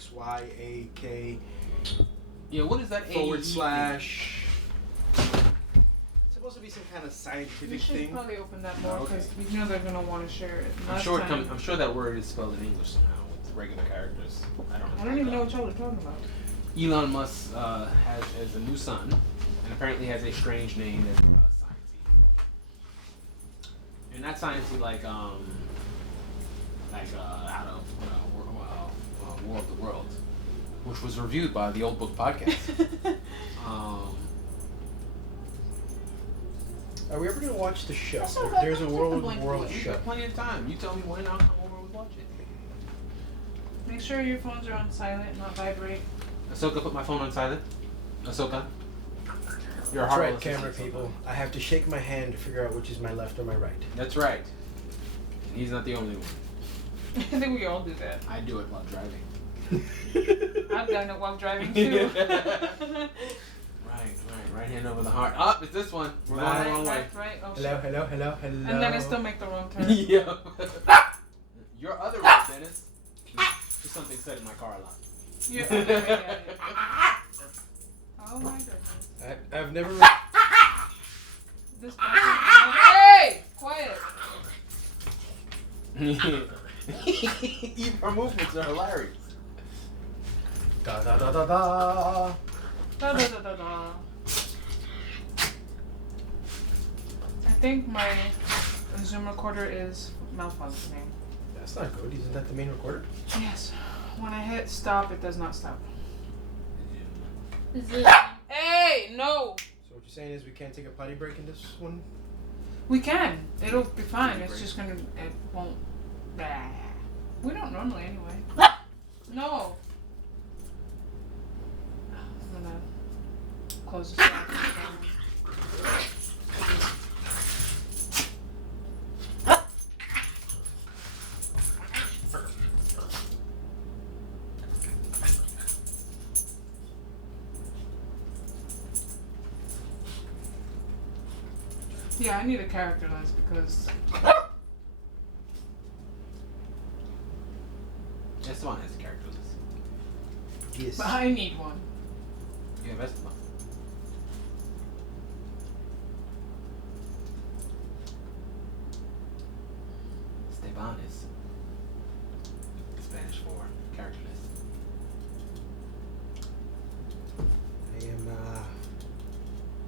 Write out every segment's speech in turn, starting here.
XYAK. Yeah, what is that? / It's supposed to be some kind of scientific You should thing. probably open that more because we know they're gonna want to share it. I'm sure that word is spelled in English somehow with regular characters. I don't even know what y'all are talking about. Elon Musk has a new son, and apparently has a strange name that's Sciencey. And not Sciencey like out of War of the Worlds, which was reviewed by the Old Book Podcast. Are we ever going to watch the show? That's not bad. There's a World Like, World You show. got plenty of time. You tell me when I'll come over and watch it. Make sure your phones are on silent, not vibrate. Ahsoka, put my phone on silent. Ahsoka. You're a That's hard right, camera people. I have to shake my hand to figure out which is my left or my right. That's right. And he's not the only one. I think we all do that. I do it while driving. I've done it while driving too. Right hand over the heart. Up, it's this one. We're going the wrong way. Right. Oh, Hello, shit. hello, hello, hello. And then I still make the wrong turn. Yeah. Your other way, Dennis. Just something said in my car a lot. Yeah. Oh my goodness. I've never... This person. Hey! Quiet. Our movements are hilarious. Da da da da da. Da, da, da, da, da. I think my Zoom recorder is malfunctioning. That's not good. Isn't that the main recorder? Yes. When I hit stop, it does not stop. Is it? Hey! No! So what you're saying is we can't take a potty break in this one? We can. It'll be fine. It's just gonna. It won't. Bah. We don't normally anyway. No! I'm gonna close this off. Yeah, I need a character list because Esteban has a character list. Yes. but I need one. You have Esteban. Esteban is Spanish for character list. I am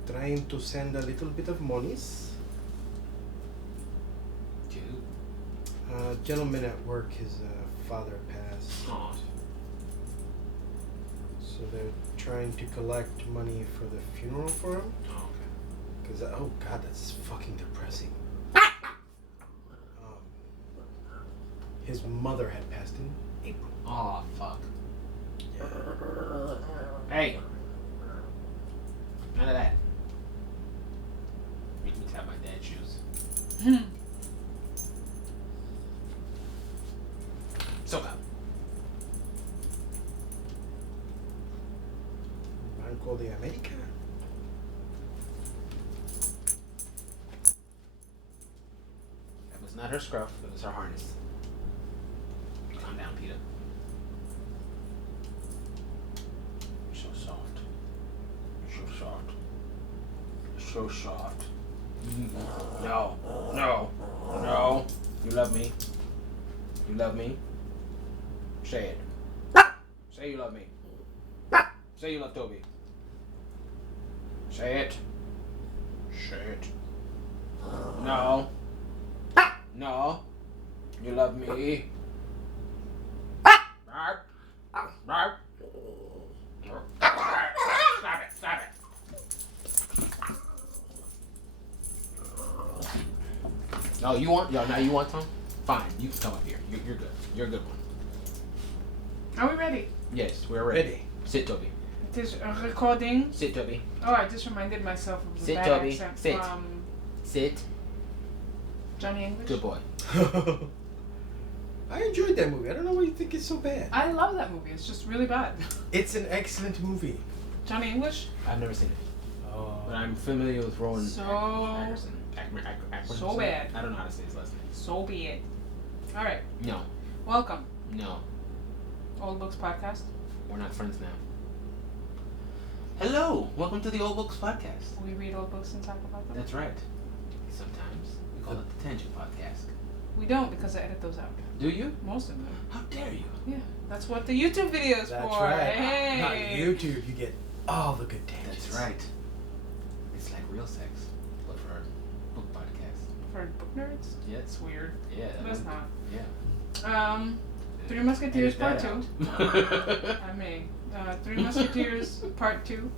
trying to send a little bit of monies. Two. A gentleman at work, his father passed. Oh. So they're trying to collect money for the funeral for him. Oh, okay. Because, oh god, that's fucking depressing. His mother had passed in April. Oh, fuck. Yeah. Hey. None of that. Make me tap my dad's shoes. Soka. Banco de America? That was not her scruff, it was her harness. Calm down, Peter. You're so soft. You're so soft. You're so soft. No. No. No. You love me. You love me. Say it. Say you love me. Say you love Toby. Say it. Say it. No. No. You love me. Bark. Bark. Stop it. Stop it. No, you want? Yo, now you want some? Fine. You can come up here. You're good. You're a good one. Are we ready? Yes, we're ready. Sit, Toby. This recording. Sit, Toby. Oh, I just reminded myself of the Sit, bad Toby. accent Sit. from Sit. Johnny English. Good boy. I enjoyed that movie. I don't know why you think it's so bad. I love that movie. It's just really bad. It's an excellent movie. Johnny English. I've never seen it, Oh. but I'm familiar with Rowan So- Atkinson. So bad. I don't know how to say his last name. So be it. All right. No. Welcome. No. Old Books Podcast. We're not friends now. Hello, welcome to the Old Books Podcast. We read old books and talk about them. That's right. Sometimes we call it the Tangent Podcast. We don't because I edit those out. Do you? Most of them. How dare you? Yeah, that's what the YouTube videos That's for. right. Hey. On YouTube, you get all the good tangents. That's right. It's like real sex, but for a book podcast. For book nerds? Yeah. It's weird. Yeah. But it's not. Yeah. Three Musketeers Part 2. Two. I mean, Three Musketeers Part 2.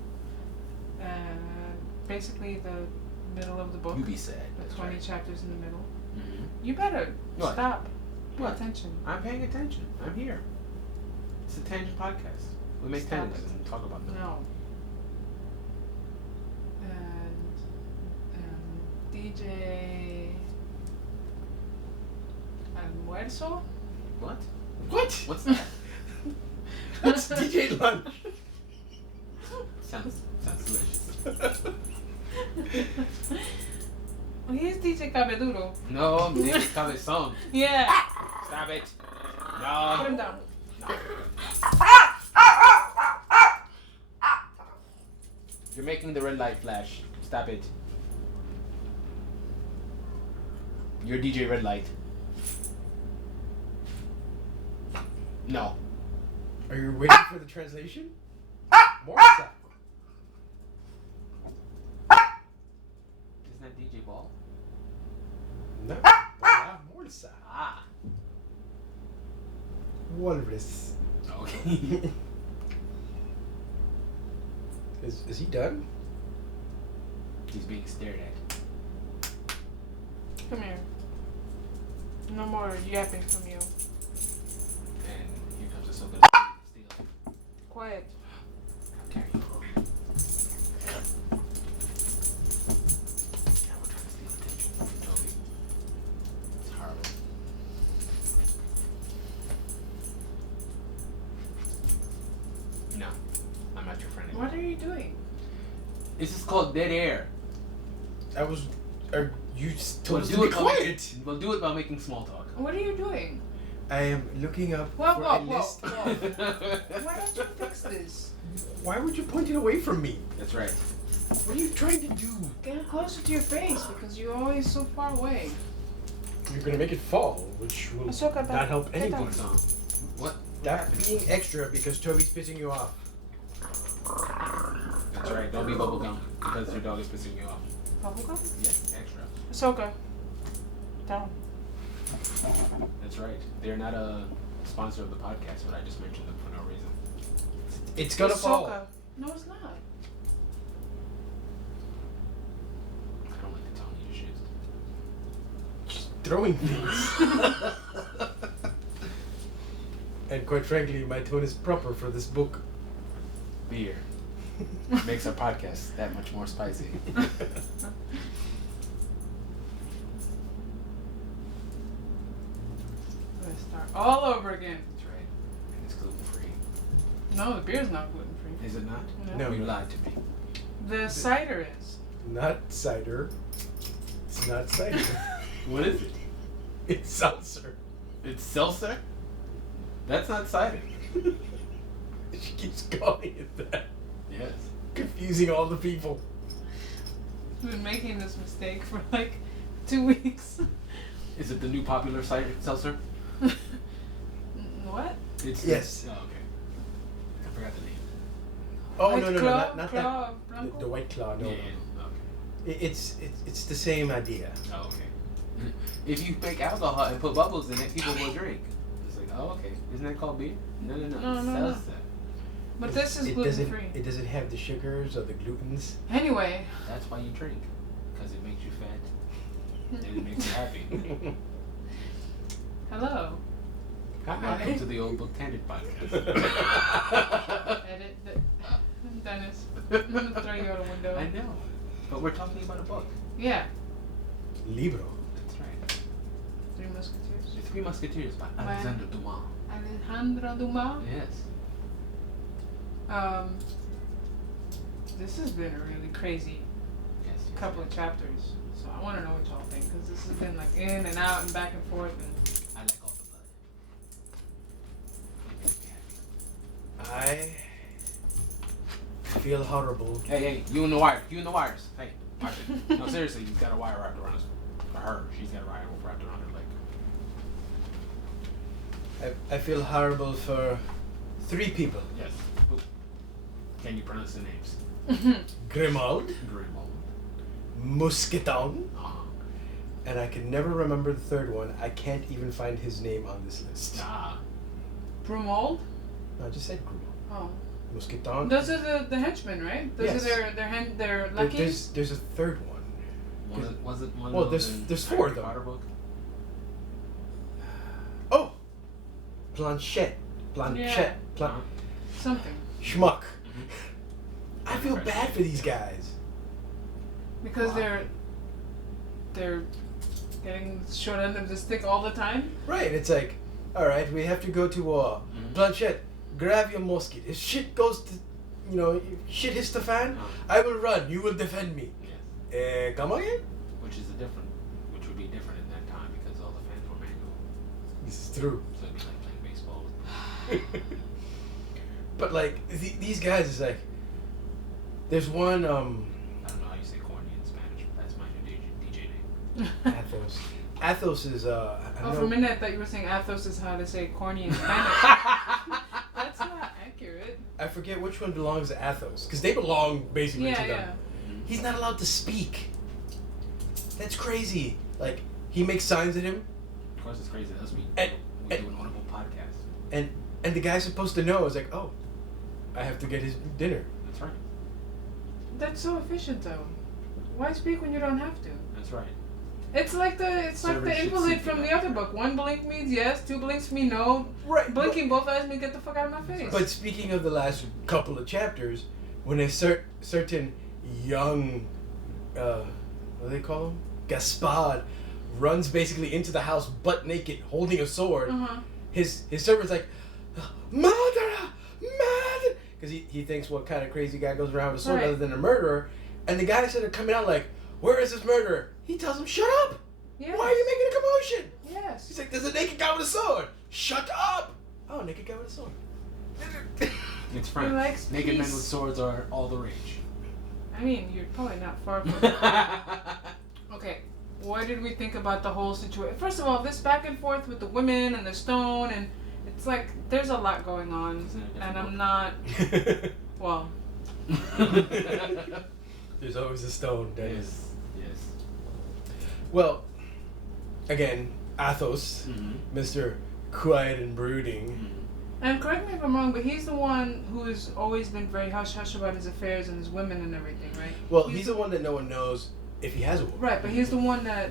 Basically the middle of the book. You be sad. The That's 20 right. chapters in the middle. Mm-hmm. You better What? stop. Pay What? attention. I'm paying attention. I'm here. It's a Tangent Podcast. We make Stop tangents it. and talk about them. No. And DJ Almuerzo? What? What? What's that? That's DJ Lunch. Sounds delicious. Well, he's DJ Cabeduro. No, Nick Cabezon. Yeah. Stop it. Put No. him down. You're making the red light flash. Stop it. You're DJ Red Light. No. Are you waiting for the translation? More stuff. Isn't that DJ Ball? No. More stuff. Ah. Walrus. Okay. Is he done? He's being stared at. Come here. No more yapping from you. And here comes the Ahsoka steal. Quiet. How dare you? Now we're trying to steal attention from Toby. It's horrible. No, I'm not your friend anymore. What are you doing? This is called dead air. I was. Are you told us do to be it by quiet? We'll do it by making small talk. What are you doing? I am looking up Whoa, for whoa, a whoa, list. whoa. Why don't you fix this? Why would you point it away from me? That's right. What are you trying to do? Get it closer to your face because you're always so far away. You're gonna make it fall, which will Ahsoka, not help get anything. down. Song. What? That being extra because Toby's pissing you off. That's right. Don't be bubblegum because your dog is pissing you off. Bubblegum? Yeah, extra. Ahsoka. Down. That's right. They're not a sponsor of the podcast, but I just mentioned them for no reason. It's gonna fall. Ahsoka. No, it's not. I don't like the tone you shit. Just throwing things. And quite frankly, my tone is proper for this book. Beer makes our podcast that much more spicy. Let's start all over again. That's right. And it's gluten free. No, the beer's not gluten free. Is it not? No. You lied to me. The cider is. Not cider. It's not cider. What is it? It's seltzer. It's seltzer? That's not cider. She keeps calling it that. Yes. Confusing all the people. I've been making this mistake for like 2 weeks. Is it the new popular cider seltzer? What? It's Yes. Oh, okay. I forgot the name. Oh White no, Claw? not Claw that. Blanco? The White Claw. No, Yeah. no. Okay. It's the same idea. Oh, okay. If you make alcohol and put bubbles in it, people will drink. It's like, oh, okay. Isn't that called beer? No. No, no. Seltzer. But this is It gluten doesn't. free. It doesn't have the sugars or the glutens. Anyway. That's why you drink. Because it makes you fat. And it makes you happy. Hello. Welcome to the Old Book Tangent Podcast. Edit the Dennis. I'm gonna throw you out a window. I know. But we're talking about a book. Yeah. Libro. That's right. Three Musketeers. The Three Musketeers by Alexandre Dumas. Alejandro Dumas. Yes. This has been a really crazy Yes. couple of chapters. So I want to know what y'all think because this has been like in and out and back and forth. And I like all the blood. It makes me happy. I feel horrible. Hey, you and the wires. Hey, watch it. No, seriously, you've got a wire wrapped around her. She's got a wire wrapped around her leg. I feel horrible for 3 people. Yes. Ooh. Can you pronounce the names? Grimald, Grimald. Mousqueton, Uh-huh. and I can never remember the third one. I can't even find his name on this list. Ah. Brumold? No, I just said Grimald. Oh. Mousqueton. Those are the henchmen, right? Those Yes. are their lackeys? There's a third one. Was it one Well, of those there's in 4 Harry of them. Potter book? Oh! Planchette. Yeah. Uh-huh. Something. Schmuck. Mm-hmm. I feel bad for these guys. Because Wow. they're getting short end of the stick all the time? Right, it's like, alright, we have to go to war. Mhm. Planchette, grab your musket. If shit goes to, if shit hits the fan, I will run. You will defend me. Yes. Come again? Which would be different in that time because all the fans were manual. This is true. So it'd be like playing baseball. But like, these guys is like, there's one, I don't know how you say corny in Spanish, but that's my new DJ name. Athos. Athos is, I Oh, don't for a know. minute I thought you were saying Athos is how to say corny in Spanish. That's not accurate. I forget which one belongs to Athos, because they belong basically Yeah, to them. yeah. He's not allowed to speak. That's crazy. Like, he makes signs at him, Of course, it's crazy. That's we And- do an audible podcast. and the guy's supposed to know. It's like, oh, I have to get his dinner. That's right. That's so efficient though. Why speak when you don't have to? That's right. It's like the Servers should invalid seek from it the out. other book. 1 blink means yes, 2 blinks mean no. Right. Blinking both eyes means get the fuck out of my face. But speaking of the last couple of chapters, when a certain young, what do they call him? Gaspard runs basically into the house butt naked, holding a sword. Uh-huh. His servant's like, murderer, murder, because he thinks what kind of crazy guy goes around with a sword Right. other than a murderer. And the guys that are coming out like, where is this murderer? He tells him, shut up. Yes. Why are you making a commotion? Yes. He's like, there's a naked guy with a sword. Shut up. Oh, naked guy with a sword. It's French. likes Naked men with peace. swords are all the rage. I mean, you're probably not far from it. Okay, what did we think about the whole situation? First of all, this back and forth with the women and the stone, and it's like there's a lot going on, Isn't it and difficult? I'm not. Well, There's always a stone, Dennis. Yes. Well, again, Athos, Mm-hmm. Mr. Quiet and Brooding. and correct me if I'm wrong, but he's the one who has always been very hush hush about his affairs and his women and everything, right? Well, he's the one that no one knows if he has a woman. Right, but he's the one that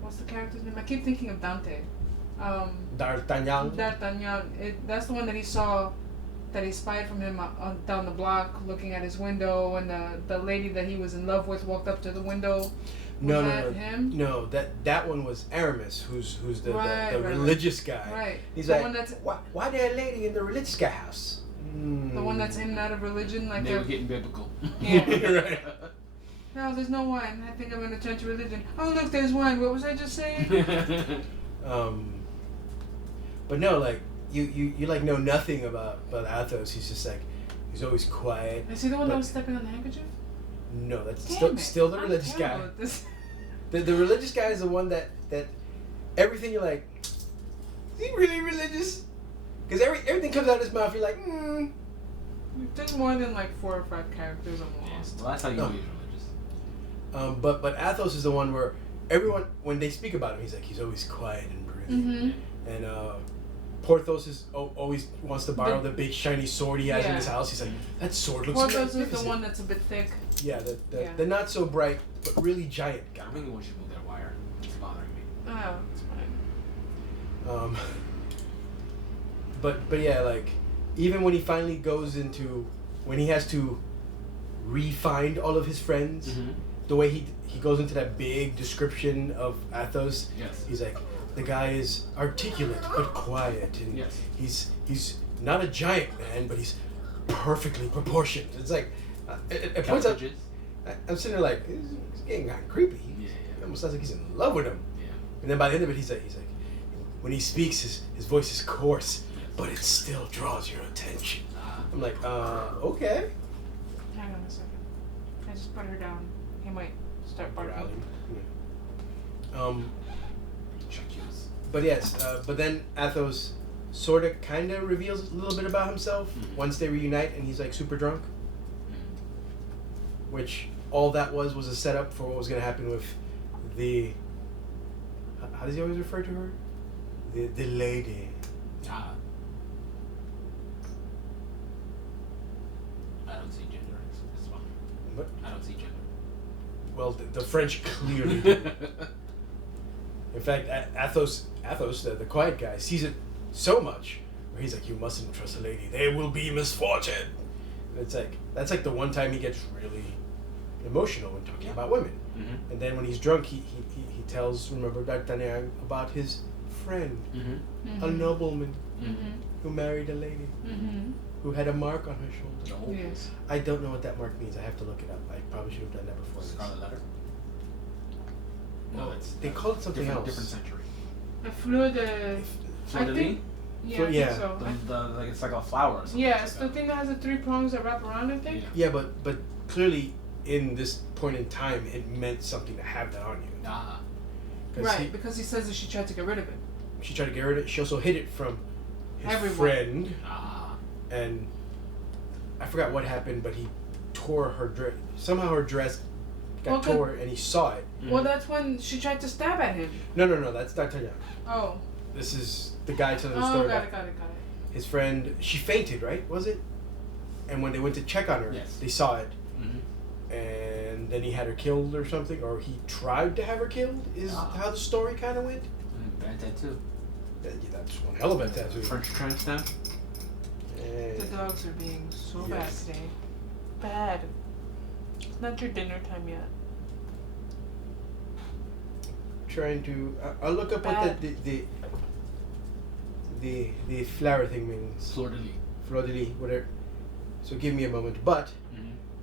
what's the character's name? I keep thinking of Dante. D'Artagnan. D'Artagnan. That's the one that he saw, that he spied from him down the block, looking at his window, and the lady that he was in love with walked up to the window. No, Was no, that no. him? No, that one was Aramis, who's the Right, right, religious guy. Right. He's The like, one that's why there a lady in the religious guy house? the one that's in and out of religion, like They were the, getting biblical. Yeah. Right. no, there's no wine. I think I'm gonna turn to religion. Oh look, there's wine. What was I just saying? But no, like you like know nothing about Athos. He's just like, he's always quiet. Is he the one that But- was stepping on the handkerchief? No, that's Damn still it. the I'm religious terrible guy. at this. The religious guy is the one that everything you're like, is he really religious? Because everything comes out of his mouth, you're like, There's more than like 4 or 5 characters I'm lost. Well, that's how you No. know he's religious. But Athos is the one where everyone, when they speak about him, he's like, he's always quiet and brooding. Mm-hmm. And Porthos is always wants to borrow the big shiny sword he has in Yeah. his house. He's like, that sword looks Porthos is the magnificent. one that's a bit thick. Yeah, Yeah. the not so bright but really giant guy. I really want you to move that wire. It's bothering me. Oh, it's fine. But yeah, like even when he finally goes into when he has to re-find all of his friends, Mm-hmm. the way he goes into that big description of Athos, Yes. he's like, the guy is articulate but quiet, and Yes. he's not a giant man, but he's perfectly proportioned. It's like it points out. Cartridges. I'm sitting there like, it's getting kind of creepy. Yeah. It almost sounds like he's in love with him. Yeah. And then by the end of it, he's like, when he speaks, his voice is coarse, but it still draws your attention. I'm like, okay. Hang on a second. I just put her down. He might start barking. Yeah. But yes, but then Athos sort of kind of reveals a little bit about himself once they reunite and he's like super drunk. Which all that was a setup for what was going to happen with the... How does he always refer to her? The lady. I don't see gender. It's fine. What? I don't see gender. Well, the French clearly do. In fact, Athos, the quiet guy, sees it so much where he's like, you mustn't trust a lady. There will be misfortune. And it's like, that's like the one time he gets really emotional when talking about women. Mm-hmm. And then when he's drunk, he tells, remember, D'Artagnan about his friend, a nobleman who married a lady who had a mark on her shoulder. No. Yes. I don't know what that mark means. I have to look it up. I probably should have done that before. Scarlet letter? No, it's... They call it something else. Different century. A fleur de... Fleur de lis? Yeah, So, I yeah. think so. Like it's like a flower or something. Yeah, like it's that. the thing that has the 3 prongs that wrap around, I think. Yeah, but clearly in this point in time, it meant something to have that on you. Ah. Right, because he says that she tried to get rid of it. She tried to get rid of it. She also hid it from his Everyone. friend. Ah. And I forgot what happened, but he tore her dress. Somehow her dress got tore, and he saw it. Well, that's when she tried to stab at him. No, that's D'Artagnan. Oh. This is the guy telling the Oh, story got about it. his friend. She fainted, right? Was it? And when they went to check on her, Yes. they saw it. Mm-hmm. And then he had her killed or something, or he tried to have her killed, is how the story kind of went. Bad tattoo. Yeah, that's one hell of a tattoo. French trench stamp. The dogs are being so Yes. bad today. Bad. It's not your dinner time yet. Trying to... I'll look up what the flower thing means. Fleur de lis. Fleur de lis, whatever. So give me a moment. But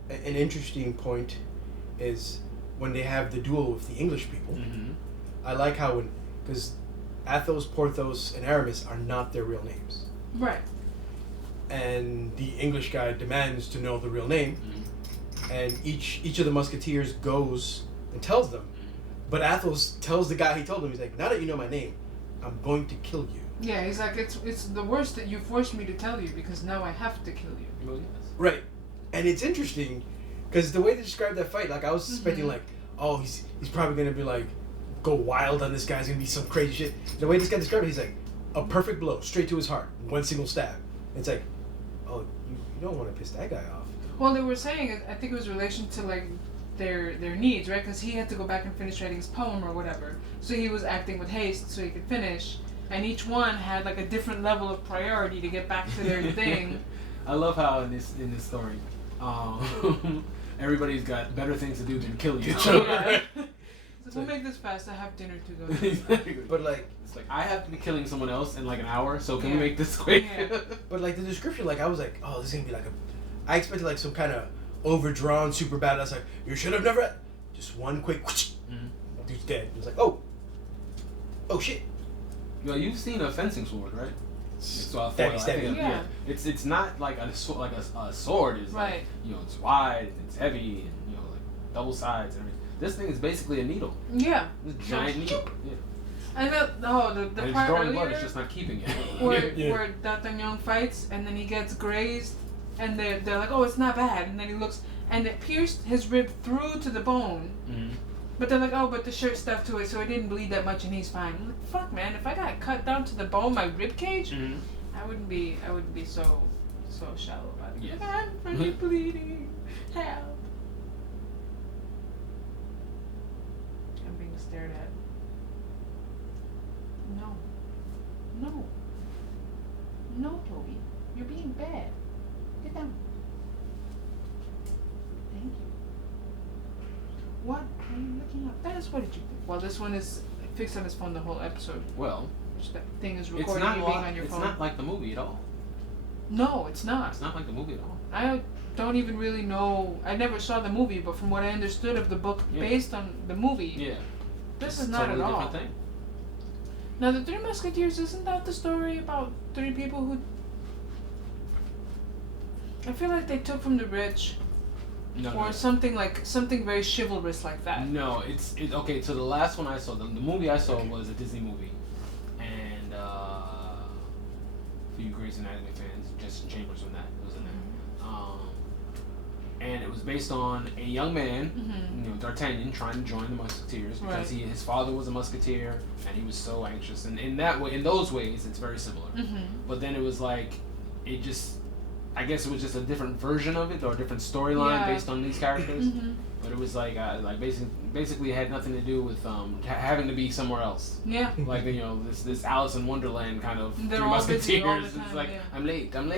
an interesting point is when they have the duel with the English people. I like how because Athos, Porthos, and Aramis are not their real names. Right. And the English guy demands to know the real name. And each of the Musketeers goes and tells them. But Athos tells the guy he told him, he's like, now that you know my name, I'm going to kill you. Yeah, he's like, it's the worst that you forced me to tell you because now I have to kill you. Well, yes. Right. And it's interesting because the way they described that fight, like I was suspecting like, oh, he's probably going to be like, go wild on this guy. It's going to be some crazy shit. The way this guy described it, he's like, a perfect blow, straight to his heart, one single stab. It's like, oh, you don't want to piss that guy off. Well, they were saying, I think it was in relation to like their needs, right? Because he had to go back and finish writing his poem or whatever. So he was acting with haste so he could finish. And each one had like a different level of priority to get back to their thing. I love how in this story, everybody's got better things to do than kill each other. Yeah. So we'll make this fast. I have dinner to go to. Exactly. But like, It's like I have to be killing someone else in like an hour, so can we make this quick? Yeah. but like the description, like I was like, oh, this is gonna be like I expected like some kind of overdrawn, super badass, like you should have never. Just one quick, dude's dead. It was like, oh shit. Yo, you've seen a fencing sword, right? So I Stabby, thought, I think, stabby. Yeah. It's not like a sword. A sword is Right. like, you know, it's wide, it's heavy, and you know, like double sides and everything. This thing is basically a needle. Yeah. It's a giant needle. Yeah. And the And it's part drawing blood. earlier It's just not keeping it. where D'Artagnan fights and then he gets grazed and they're like, oh, it's not bad. And then he looks and it pierced his rib through to the bone. But they're like, oh, but the shirt stuck to it, so it didn't bleed that much, and he's fine. I'm like, fuck, man, if I got cut down to the bone, my rib cage, I wouldn't be so shallow about it. Yes. I'm really bleeding. Help. I'm being stared at. No, Toby, you're being bad. Get down. Thank you. What are you looking up? That is, what did you think? Well, this one is fixed on his phone the whole episode. Well, Which that thing is it's recording not you being on your it's phone. not like the movie at all. No, it's not. It's not like the movie at all. I don't even really know. I never saw the movie, but from what I understood of the book based on the movie, Yeah. this It's is a not totally at all. different thing. Now, the Three Musketeers, isn't that the story about 3 people who I feel like they took from the rich, or something very chivalrous like that. No, it's okay. So the last one I saw, the movie I saw was a Disney movie, and for you Grey's Anatomy fans, Justin Chambers from that was in there. And it was based on a young man, D'Artagnan, trying to join the Musketeers because his father was a Musketeer, and he was so anxious. And in those ways, it's very similar. But then it was like, I guess it was just a different version of it or a different storyline based on these characters. But it was like basically it had nothing to do with having to be somewhere else. Yeah. Like this Alice in Wonderland kind of They're Three all busy all Musketeers. the time, It's like yeah. I'm late. I'm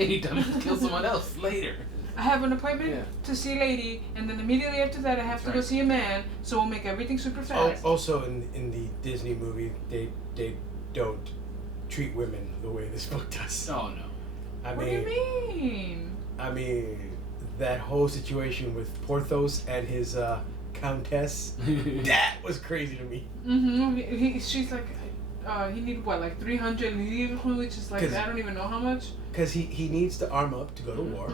gonna kill someone else later. I have an appointment to see a lady, and then immediately after that I have to go see a man, so we'll make everything super fast. Also, in the Disney movie, they don't treat women the way this book does. Oh no. What do you mean? I mean, that whole situation with Porthos and his countess, that was crazy to me. She's like, he needed what, like 300 livres, which is like, I don't even know how much. Because he needs to arm up to go to war.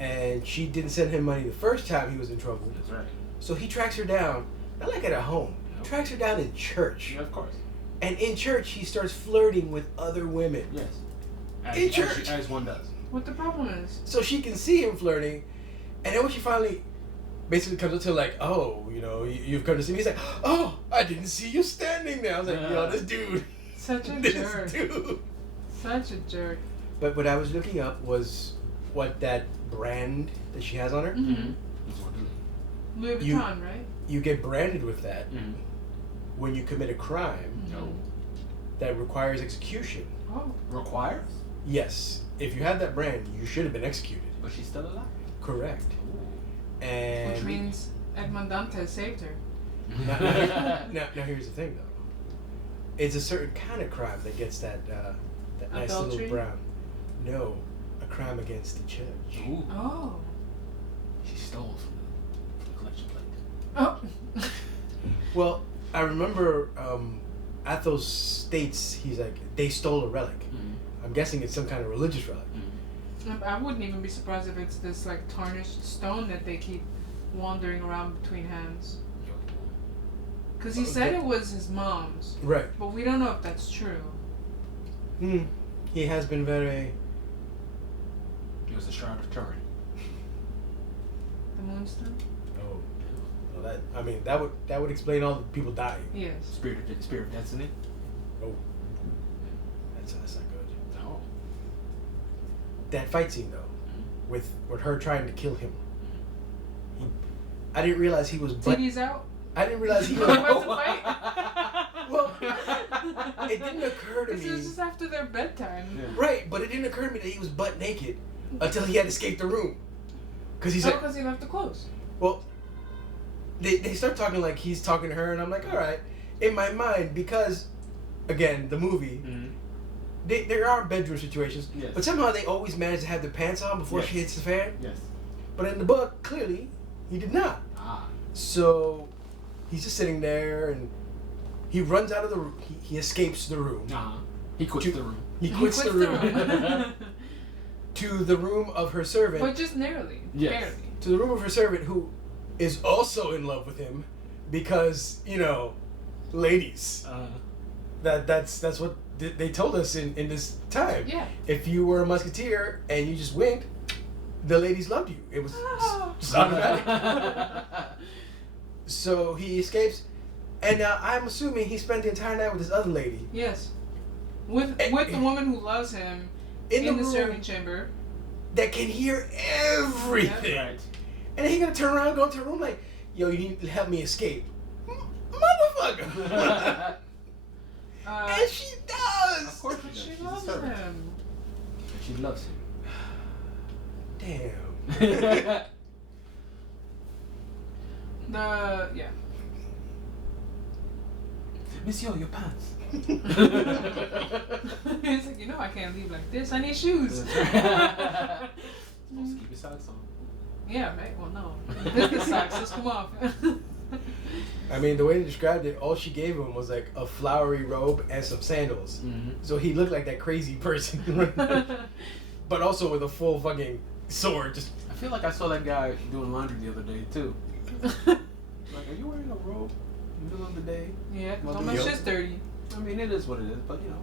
And she didn't send him money the first time he was in trouble. That's right. So he tracks her down, not like at a home. Nope. Tracks her down in church. Yeah, of course. And in church, he starts flirting with other women. Yes. In church. As one does. What the problem is? So she can see him flirting, and then when she finally basically comes up to like, oh, you've come to see me. He's like, oh, I didn't see you standing there. I was like, this dude. Such a this jerk. Dude. Such a jerk. But what I was looking up was what that brand that she has on her. Louis Vuitton, right? You get branded with that when you commit a crime that requires execution. Oh. Requires? Yes. If you had that brand, you should have been executed. But she's still alive. Correct. Ooh. And Which means Edmond Dantes saved her. Now here's the thing, though. It's a certain kind of crime that gets that nice Adultery? little brown. No, a crime against the judge. Ooh. Oh. She stole from the collection plate. Oh. Well, I remember at those states, he's like, they stole a relic. I'm guessing it's some kind of religious relic. I wouldn't even be surprised if it's this like tarnished stone that they keep wandering around between hands. Because he said it was his mom's. Right. But we don't know if that's true. He has been very... It was the Shroud of Turin. The Moonstone? Oh. Well, that would explain all the people dying. Yes. Spirit of Destiny? Oh. That's not good. No. That fight scene, though, with her trying to kill him. I didn't realize he was... TV's out? I didn't realize he was... About to fight? Well, it didn't occur to me... This is just after their bedtime. Yeah. Right, but it didn't occur to me that he was butt naked until he had escaped the room. Because he's like... because he left the clothes. Well, they start talking like he's talking to her, and I'm like, all right. In my mind, because, again, the movie... There are bedroom situations, but somehow they always manage to have their pants on before she hits the fan. Yes. But in the book, clearly, he did not. So he's just sitting there, and he runs out of the room. He escapes the room. He quits the room. He quits the room. To the room of her servant. But just narrowly. Yes. Barely. To the room of her servant, who is also in love with him, because ladies. That's what they told us in this time. Yeah. If you were a musketeer and you just winked, the ladies loved you. It was just automatic. So he escapes, and now I'm assuming he spent the entire night with this other lady. Yes. With the woman who loves him in the servant chamber. That can hear everything. Yeah. Right. And then he's gonna turn around and go into the room like, yo, you need to help me escape. Motherfucker! And she does! Of course She loves him. She loves him. Damn. Monsieur, your pants. He's like, I can't leave like this. I need shoes. Supposed to keep your socks on. Yeah, right? Well, no. Business socks, just come off. I mean, the way they described it, all she gave him was like a flowery robe and some sandals. So he looked like that crazy person. But also with a full fucking sword. Just I feel like I saw that guy doing laundry the other day too. Like, are you wearing a robe in the middle of the day? Yeah, Well, all my shit's dirty. I mean, it is what it is, but you know,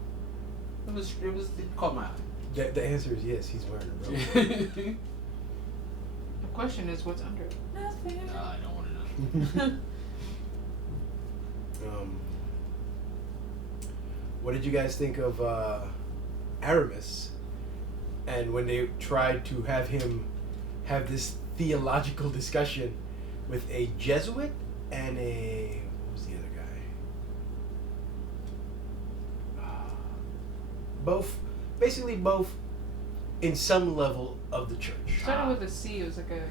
it caught my eye. the answer is yes. He's wearing a robe. The question is, what's under it? Nothing. I don't want to know. What did you guys think of Aramis? And when they tried to have him have this theological discussion with a Jesuit and a what was the other guy? Basically both in some level of the church. Started with a C. It was like a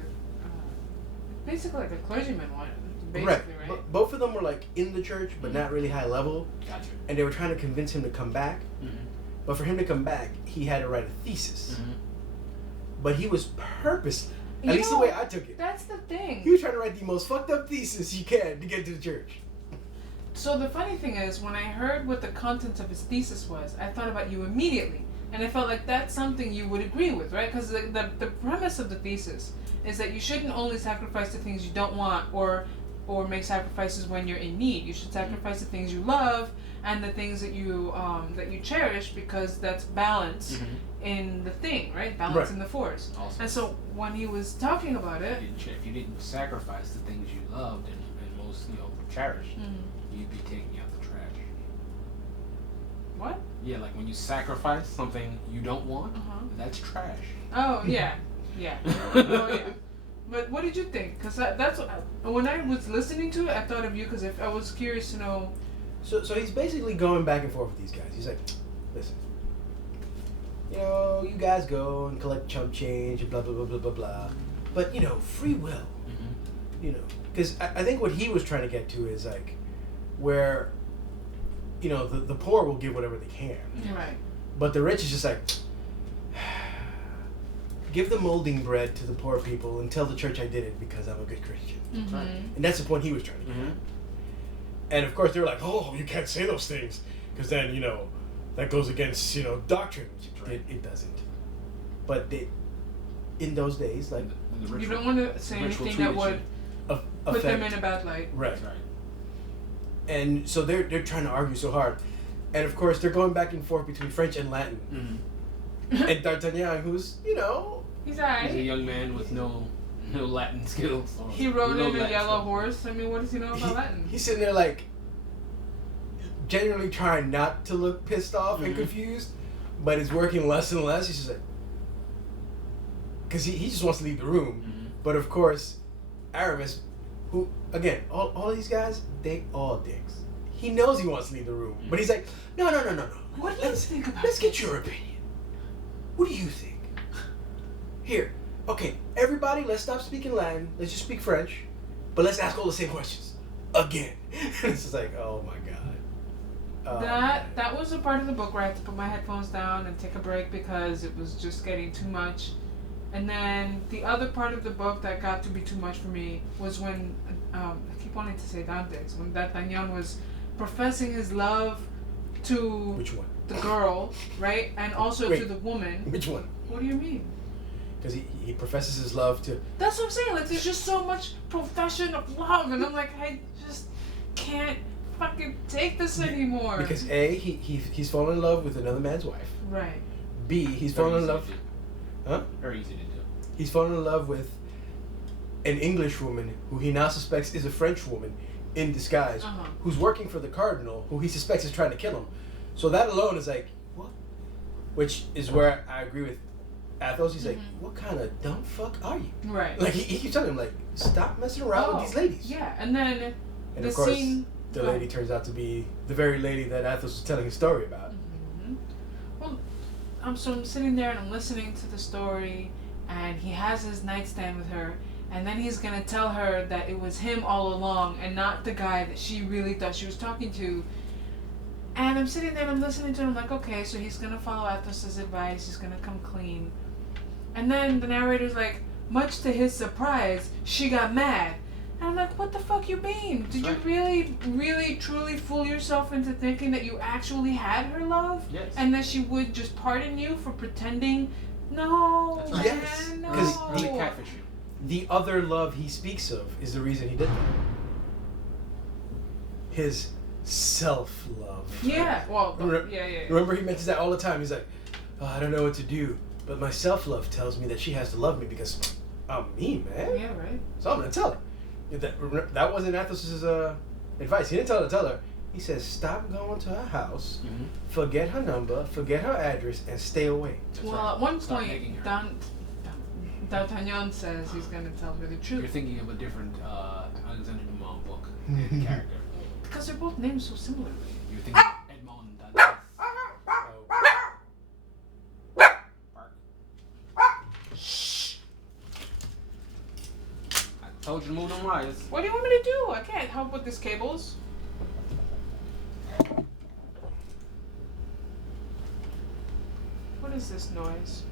basically like a clergyman one. Right. Basically, right? Both of them were like in the church, but not really high level. Gotcha. And they were trying to convince him to come back. Mm-hmm. But for him to come back, he had to write a thesis. Mm-hmm. But he was purpose. At You least the know, way I took it. That's the thing. He was trying to write the most fucked up thesis you can to get to the church. So the funny thing is, when I heard what the contents of his thesis was, I thought about you immediately. And I felt like that's something you would agree with, right? Because the premise of the thesis is that you shouldn't only sacrifice the things you don't want or make sacrifices when you're in need. You should sacrifice the things you love and the things that you cherish, because that's balance in the thing, right? Balance in the force. Also, And so when he was talking about it, if you didn't sacrifice the things you loved and most cherished, you'd be taking out the trash. what? Yeah, like when you sacrifice something you don't want, that's trash. Oh yeah, yeah. Oh yeah. But what did you think? Because that's what when I was listening to it, I thought of you because I was curious to know. So he's basically going back and forth with these guys. He's like, listen, you guys go and collect chump change and blah, blah, blah, blah, blah, blah. But, free will. Because I think what he was trying to get to is like where, the poor will give whatever they can. Right. But the rich is just like, give the molding bread to the poor people and tell the church I did it because I'm a good Christian. Mm-hmm. And that's the point he was trying to get. And of course they're like, oh, you can't say those things because then, that goes against, doctrine. Right. It doesn't. But in those days, like... You don't want to say anything that would put them in a bad light. Right. And so they're trying to argue so hard. And of course they're going back and forth between French and Latin. And D'Artagnan, who's, He's alright. He's a young man with no Latin skills. He rode in a yellow horse. I mean, what does he know about Latin? He's sitting there like, genuinely trying not to look pissed off and confused, but it's working less and less. He's just like, because he just wants to leave the room. But of course, Aramis, who, again, all these guys, they all dicks. He knows he wants to leave the room, but he's like, no. What do you think about Let's get your opinion. What do you think? Here, okay, everybody, let's stop speaking Latin. Let's just speak French, but let's ask all the same questions again. It's just like, oh my god. That was a part of the book where I had to put my headphones down and take a break because it was just getting too much. And then the other part of the book that got to be too much for me was when I keep wanting to say Dante's, when D'Artagnan was professing his love to Which one? the girl, right, and also Wait, to the woman. Which one? What do you mean? Because he professes his love to... That's what I'm saying. Like, there's just so much profession of love, and I'm like, I just can't fucking take this anymore. Because A, he's fallen in love with another man's wife. Right. B, he's fallen in love... Huh? Very easy to do. He's fallen in love with an English woman who he now suspects is a French woman in disguise, who's working for the cardinal, who he suspects is trying to kill him. So that alone is like, what? Which is where I agree with Athos. He's like, what kind of dumb fuck are you? Right. Like, he keeps telling him, like, stop messing around with these ladies. Yeah, and then And the of course, scene... the lady turns out to be the very lady that Athos was telling his story about. Well, so I'm sitting there and I'm listening to the story, and he has his nightstand with her, and then he's gonna tell her that it was him all along and not the guy that she really thought she was talking to. And I'm sitting there and I'm listening to him, I'm like, okay, so he's gonna follow Athos's advice, he's gonna come clean. And then the narrator's like, much to his surprise, she got mad. And I'm like, what the fuck you mean? Did you really, really, truly fool yourself into thinking that you actually had her love? Yes. And that she would just pardon you for pretending? No, Yes. man, No. Because Really catfish you. the other love he speaks of is the reason he did that. His self-love. Yeah. Well. Remember- Yeah. Remember, he mentions that all the time. He's like, oh, I don't know what to do, but my self-love tells me that she has to love me because I'm me, man. Yeah. Right. So I'm gonna tell her. That wasn't Athos's advice. He didn't tell her to tell her. He says, stop going to her house, forget her number, forget her address, and stay away. Well, at one Stop point, nagging her. D'Artagnan says he's gonna tell her the truth. You're thinking of a different Alexander Dumas book and character. Because they're both named so similarly. You're thinking of Edmond Dantes. I told you to move them wires. What do you want me to do? I can't help with these cables. What is this noise?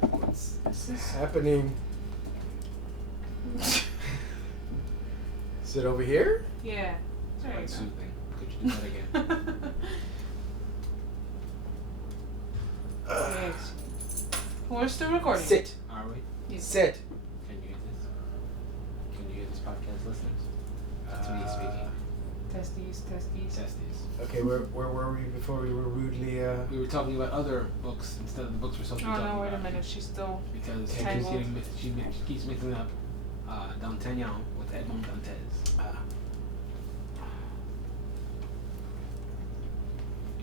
What's Is this? happening? Is it over here? Yeah. There Quite you soothing. Could you do that again? go. Yes. We're still recording. Sit. Are we? Yes. Sit. Can you hear this? Can you hear this podcast, listeners? That's me speaking. Testes. Testes. Okay, where were we before we were rudely? We were talking about other books instead of the books we're supposed to be Oh talking no! Wait a about. minute. She's still. Because she Tangled. keeps mixing up D'Artagnan with Edmond Dantes.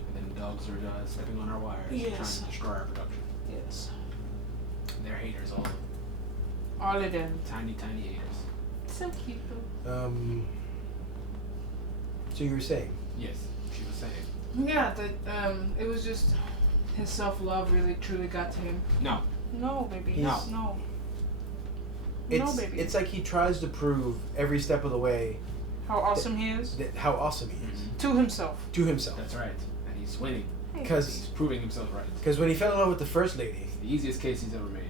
And then the dogs are stepping on our wires, trying Yes. to destroy our production. Yes. They're haters, all of them. All of them. Tiny haters. So cute though. So you were saying? Yes, she was saying. Yeah. That it was just his self-love really truly got to him. No. No, baby. No. No. It's No, baby. it's like he tries to prove every step of the way How awesome he is how awesome he is to himself. to himself. That's right. And he's winning. Because He's proving himself right. when he fell in love with the first lady, It's the easiest case he's ever made.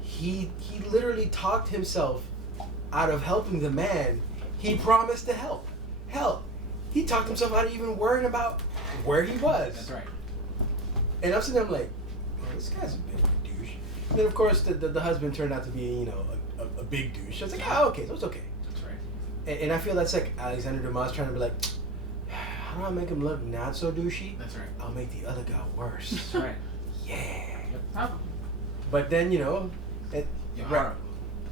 he literally talked himself out of helping the man he promised to help. Hell, he talked himself out of even worrying about where he was. That's right. And I'm sitting there, I'm like, man, this guy's a bit of a douche. And then of course the husband turned out to be, a big douche. I was like, oh, okay, so it's okay. That's right. And I feel that's like Alexander Dumas trying to be like, how do I make him look not so douchey? That's right. I'll make the other guy worse. That's right. Yeah. Probably. But then, Yeah, right, horrible.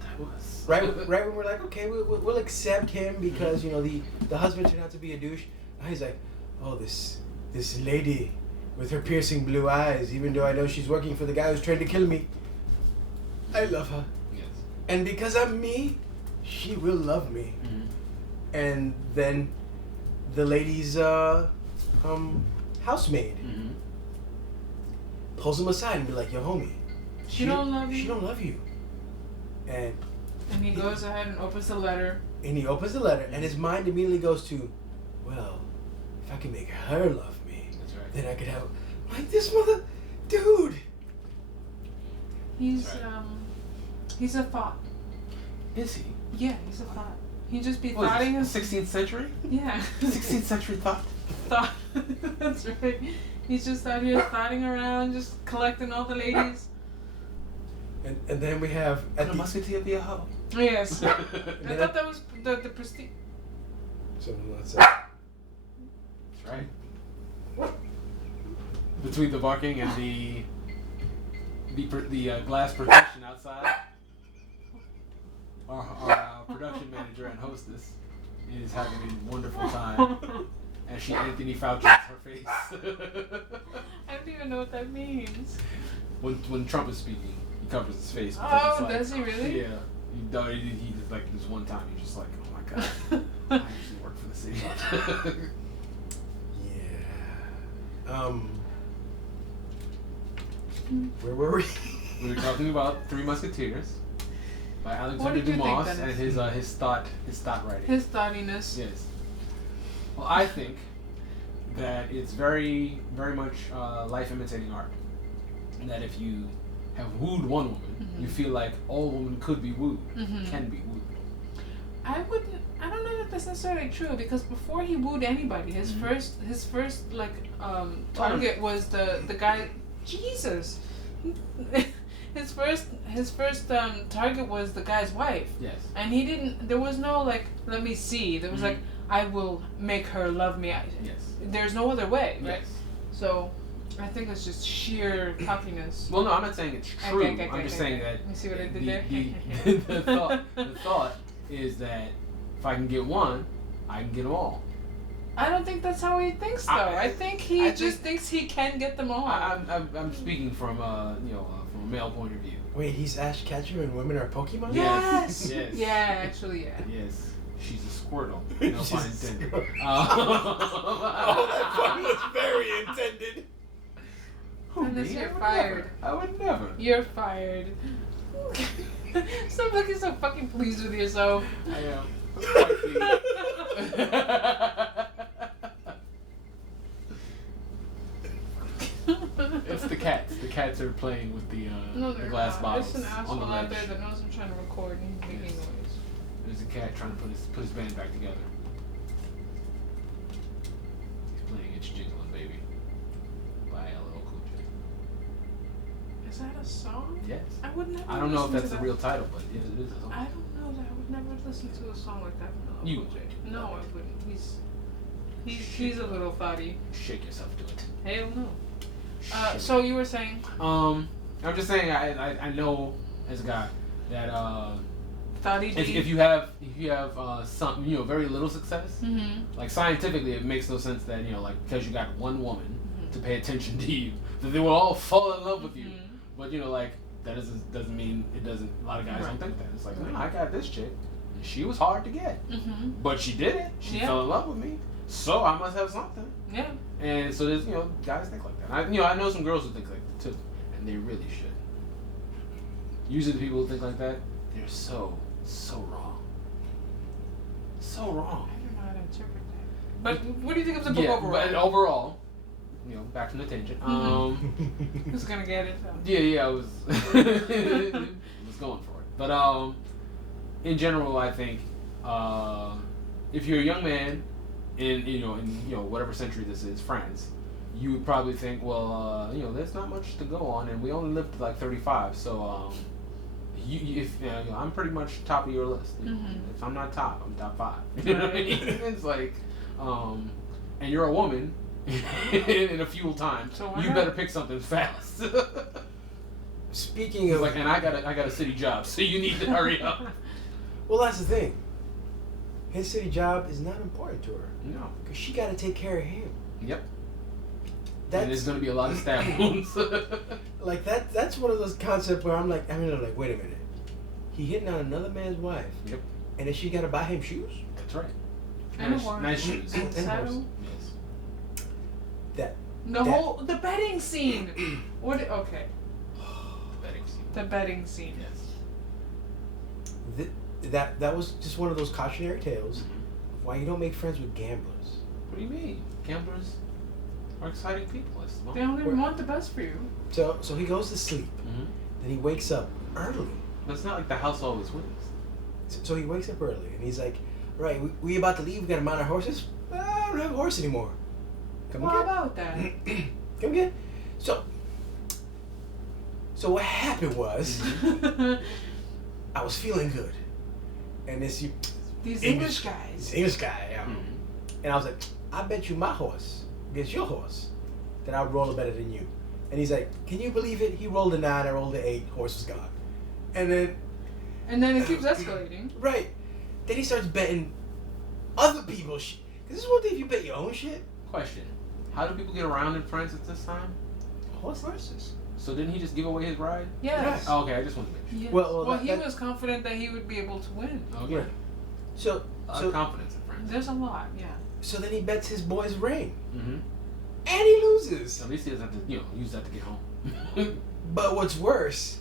That was. right when we're like, okay, we'll accept him because, the husband turned out to be a douche. Now he's like, oh, this lady with her piercing blue eyes, even though I know she's working for the guy who's trying to kill me, I love her. Yes. And because I'm me, she will love me. Mm-hmm. And then the lady's housemaid Mm-hmm. pulls him aside and be like, yo, homie, She don't love you. She don't love you. And And he goes ahead and opens the letter. he opens the letter, and his mind immediately goes to, well, if I can make her love me, That's right. then I could have, like, this mother, dude. He's Right. he's a thought. Is he? Yeah, he's a thought. He just be What is thoughting this, his 16th century? yeah. 16th century thought? Thought. That's right. He's just out here thoughting around, just collecting all the ladies. And then we have at The the musketeer be a hoe. Yes. I then thought that was the prestige. something like that. That's right. Between the barking and the glass partition outside, our production manager and hostess is having a wonderful time, and she Anthony Fauci's her face. I don't even know what that means. when Trump is speaking, he covers his face. Oh, Because it's like, does he really? Yeah. He just like this one time. He's just like, oh my god, I actually work for the city. Yeah. Where were we? We were talking about Three Musketeers by What Alexander did you think, Dumas Dennis? and his thought writing. His thoughtiness. Yes. Well, I think that it's very, very much life imitating art. And that if you have wooed one woman, you feel like all women could be wooed, can be wooed. I don't know that that's necessarily true because before he wooed anybody, his first like target was the guy Jesus. his first target was the guy's wife. Yes. And he didn't. There was no like, let me see. There was like, I will make her love me. Yes. There's no other way, right? Yes. So, I think it's just sheer cockiness. Well, no, I'm not saying it's true. I'm just saying that. You see what I did there? The thought is that if I can get one, I can get them all. I don't think that's how he thinks, though. I think he just thinks he can get them all. I'm speaking from from a male point of view. Wait, he's Ash Ketchum and women are Pokemon? Yes. Yes. Yeah, actually, yeah. Yes. She's a Squirtle. No She's pun a intended. Squirtle. Oh, that pun was very intended. Unless you're fired. I would never. You're fired. Stop looking so fucking pleased with yourself. I am. It's the cats. The cats are playing with the glass bottles There's an on asshole the out ledge. there that knows I'm trying to record and he's making noise. There's a cat trying to put his band back together. He's playing "It's Jiggling Baby" by LL Cool J. Is that a song? Yes. I would never. I don't know if listen that's to the that. real title, but it is a song. I don't know that. I would never listen to a song like that from LL You Cool J. would. No, I wouldn't. He's a little thotty. Shake yourself to it. Hell no. So you were saying? I'm just saying I know as a guy that Thotty D. if you have some very little success, Mm-hmm. like scientifically it makes no sense that like because you got one woman to pay attention to you that they will all fall in love with you, but like that doesn't mean it doesn't. A lot of guys don't think that. It's like no, I got this chick and she was hard to get, but she did it. She fell in love with me, so I must have something. Yeah. And so there's guys think like that. I know some girls who think like that too, and they really should. Usually the people who think like that, they're so wrong. So wrong. I don't know how to interpret that. But what do you think of the book overall? But overall, back from the tangent. Who's gonna get it? So. Yeah, I was was going for it. But in general, I think if you're a young man in whatever century this is, France, you would probably think, well, there's not much to go on, and we only lived to like 35, so I'm pretty much top of your list. If I'm not top, I'm top 5. You know what I mean? It's like, and you're a woman in a few time, so you better pick something fast. Speaking of and I got a city job, so you need to hurry up. Well, that's the thing. His city job is not important to her. No. Because she got to take care of him. Yep. And there's going to be a lot of stab wounds. Like, that's one of those concepts where I'm like, wait a minute. He hitting on another man's wife. Yep. And then she got to buy him shoes? That's right. And a horse. Nice shoes. And a horse. Yes. The betting scene. Okay. The betting scene. Yes. That was just one of those cautionary tales of why you don't make friends with gamblers. What do you mean? Gamblers are exciting people. They only want the best for you. So he goes to sleep. Then he wakes up early. But it's not like the house always wins. So he wakes up early and he's like, right, we about to leave. We got to mount our horses. I don't have a horse anymore. Come What again. about that? Come again. So what happened was, I was feeling good. And these English guys. English guy, and I was like, I bet you my horse against your horse that I would roll better than you. And he's like, can you believe it? He rolled a 9, I rolled an 8, horse was gone. And then it keeps escalating. Right. Then he starts betting other people's shit. Because this is one thing if you bet your own shit. Question. How do people get around in France at this time? Horses. So didn't he just give away his ride? Yes. Oh, okay, I just want to make sure. Yes. Well, he was confident that he would be able to win. Okay. Right. So confidence in France. There's a lot, yeah. So then he bets his boy's ring. And he loses. At least he doesn't have to, use that to get home. But what's worse,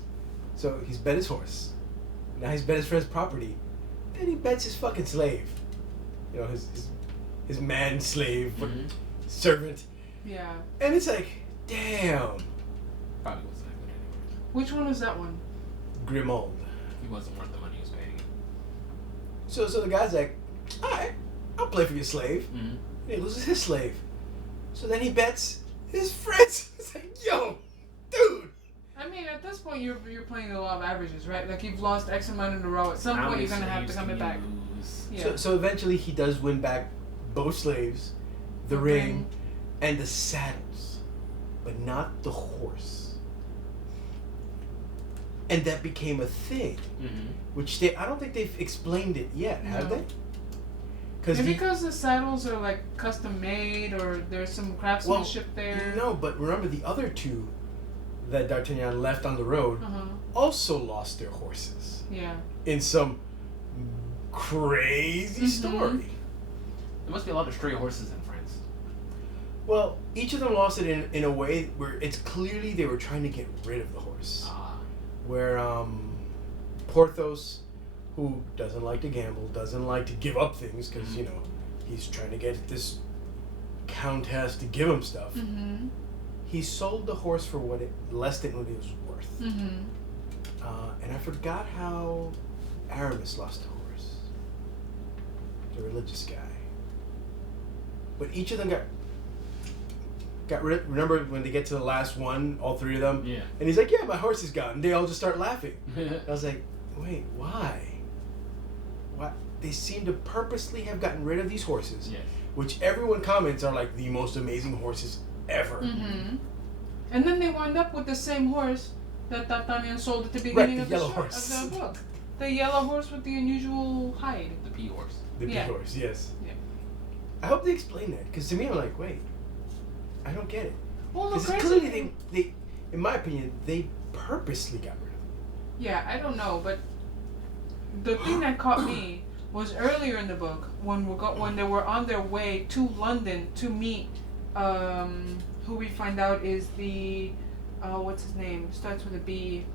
so he's bet his horse. Now he's bet his friend's property. Then he bets his fucking slave. His man slave, servant. Yeah. And it's like, damn. Probably wasn't that good anyway. Which one was that one? Grimaud. He wasn't worth the money he was paying him. So the guy's like, all right, I'll play for your slave. And he loses his slave. So then he bets his friends. It's like, yo, dude. I mean, at this point, you're playing the law of averages, right? Like you've lost X amount in a row. At some How point, many you're gonna have to slaves come can it you back. lose? Yeah. So eventually he does win back both slaves, the ring, and the saddles, but not the horse. And that became a thing, which I don't think they've explained it yet, have they? Maybe because the saddles are like custom made, or there's some craftsmanship there. No, but remember the other two that D'Artagnan left on the road also lost their horses. Yeah. In some crazy story. There must be a lot of stray horses in France. Well, each of them lost it in a way where it's clearly they were trying to get rid of the horse. Where Porthos, who doesn't like to gamble, doesn't like to give up things because, you know, he's trying to get this countess to give him stuff. He sold the horse for less than what it was worth. And I forgot how Aramis lost the horse. The religious guy. But each of them got rid of, remember when they get to the last one, all three of them? Yeah. And he's like, yeah, my horse is gone. And they all just start laughing. I was like, wait, why? Why? They seem to purposely have gotten rid of these horses, which everyone comments are like the most amazing horses ever. And then they wind up with the same horse that D'Artagnan sold at the beginning of, the book. The yellow horse with the unusual hide. The pea horse. The pea horse, yes. Yeah. I hope they explain that, because to me I'm like, wait, I don't get it. Well, Because clearly they, in my opinion, they purposely got rid of them. Yeah, I don't know, but the thing that caught me was earlier in the book when they were on their way to London to meet who we find out is the what's his name? Starts with a B.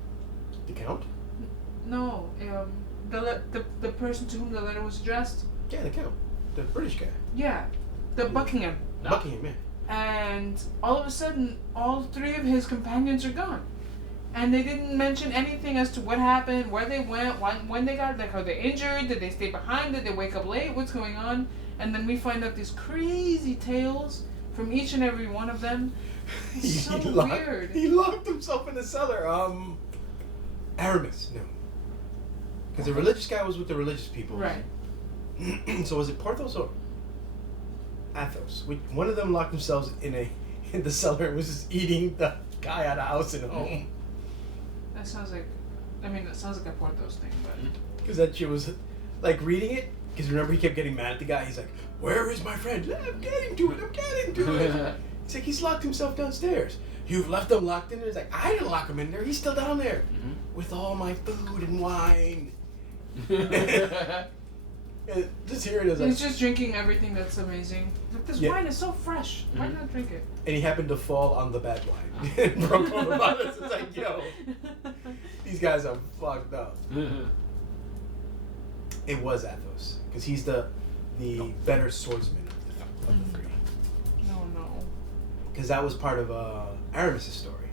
The Count? No, the person to whom the letter was addressed. Yeah, the Count, the British guy. Yeah, the Buckingham. Buckingham, yeah. And all of a sudden, all three of his companions are gone. And they didn't mention anything as to what happened, where they went, when they got, like, are they injured? Did they stay behind? Did they wake up late? What's going on? And then we find out these crazy tales from each and every one of them. It's so weird. He locked himself in the cellar. Aramis, no. Because the religious guy was with the religious people. Right. So was it Porthos or Athos? One of them locked themselves in the cellar and was just eating the guy out of house and home. That sounds like a Porthos thing, but... Because that shit was, like, reading it, because remember he kept getting mad at the guy, he's like, where is my friend? I'm getting to it. He's like, he's locked himself downstairs. You've left him locked in there? He's like, I didn't lock him in there, he's still down there. With all my food and wine. Just hearing it as he's just drinking everything that's amazing. Like, this wine is so fresh. Why not drink it? And he happened to fall on the bad wine. And broke all the bottles. It's like, yo, these guys are fucked up. It was Athos. Because he's the better swordsman of the three. No. Because that was part of Aramis' story.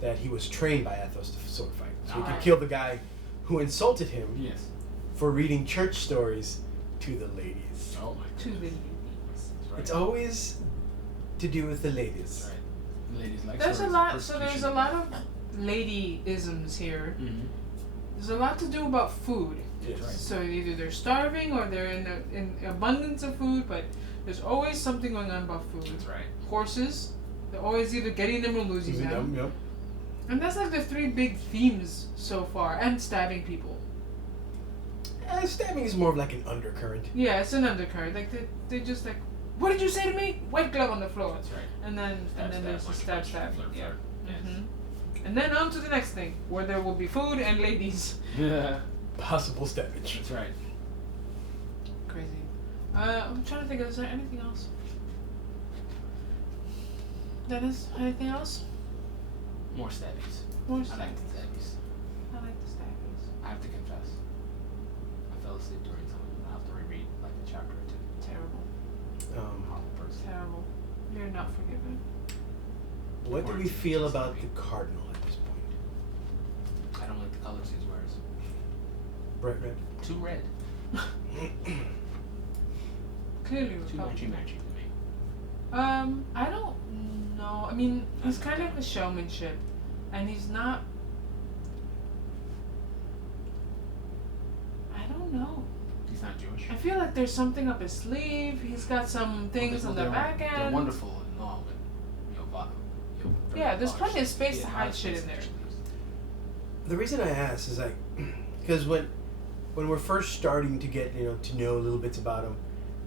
That he was trained by Athos to sword fight. So he could kill the guy who insulted him. Yes. For reading church stories to the ladies. Oh my God. To the ladies. Right. It's always to do with the ladies. That's right. The ladies like There's a swords, lot. So persecution. there's a lot of lady-isms here. There's a lot to do about food. Yes. Right. So either they're starving or they're in abundance of food, but there's always something going on about food. That's right. Horses, they're always either getting them or losing them. Yep. And that's like the three big themes so far. And stabbing people. Stabbing is more of like an undercurrent. Yeah, it's an undercurrent. Like they just like, what did you say to me? White glove on the floor. That's right. And then there's the stab. Yeah. Yes. And then on to the next thing, where there will be food and ladies. Yeah. Possible stabbage. That's right. Crazy. I'm trying to think. Is there anything else? Dennis, anything else? More stabbies. More I stabbies. like the stabbies. I like the stabbies. I have to confess. I fell asleep during some. I have to reread like a chapter or two. Terrible. Person. Terrible. You're not forgiven. What do we feel about the cardinal at this point? I don't like the colors he wears. Bright red. Too red. Clearly Too Republican. matchy to me. I don't know. I mean, he's kind of the showmanship, And he's not. I don't know. He's not Jewish. I feel like there's something up his sleeve. He's got some things on the back end. They're wonderful and all, but yeah, there's plenty of space to hide shit in there. The reason I ask is like, because when we're first starting to get to know little bits about him,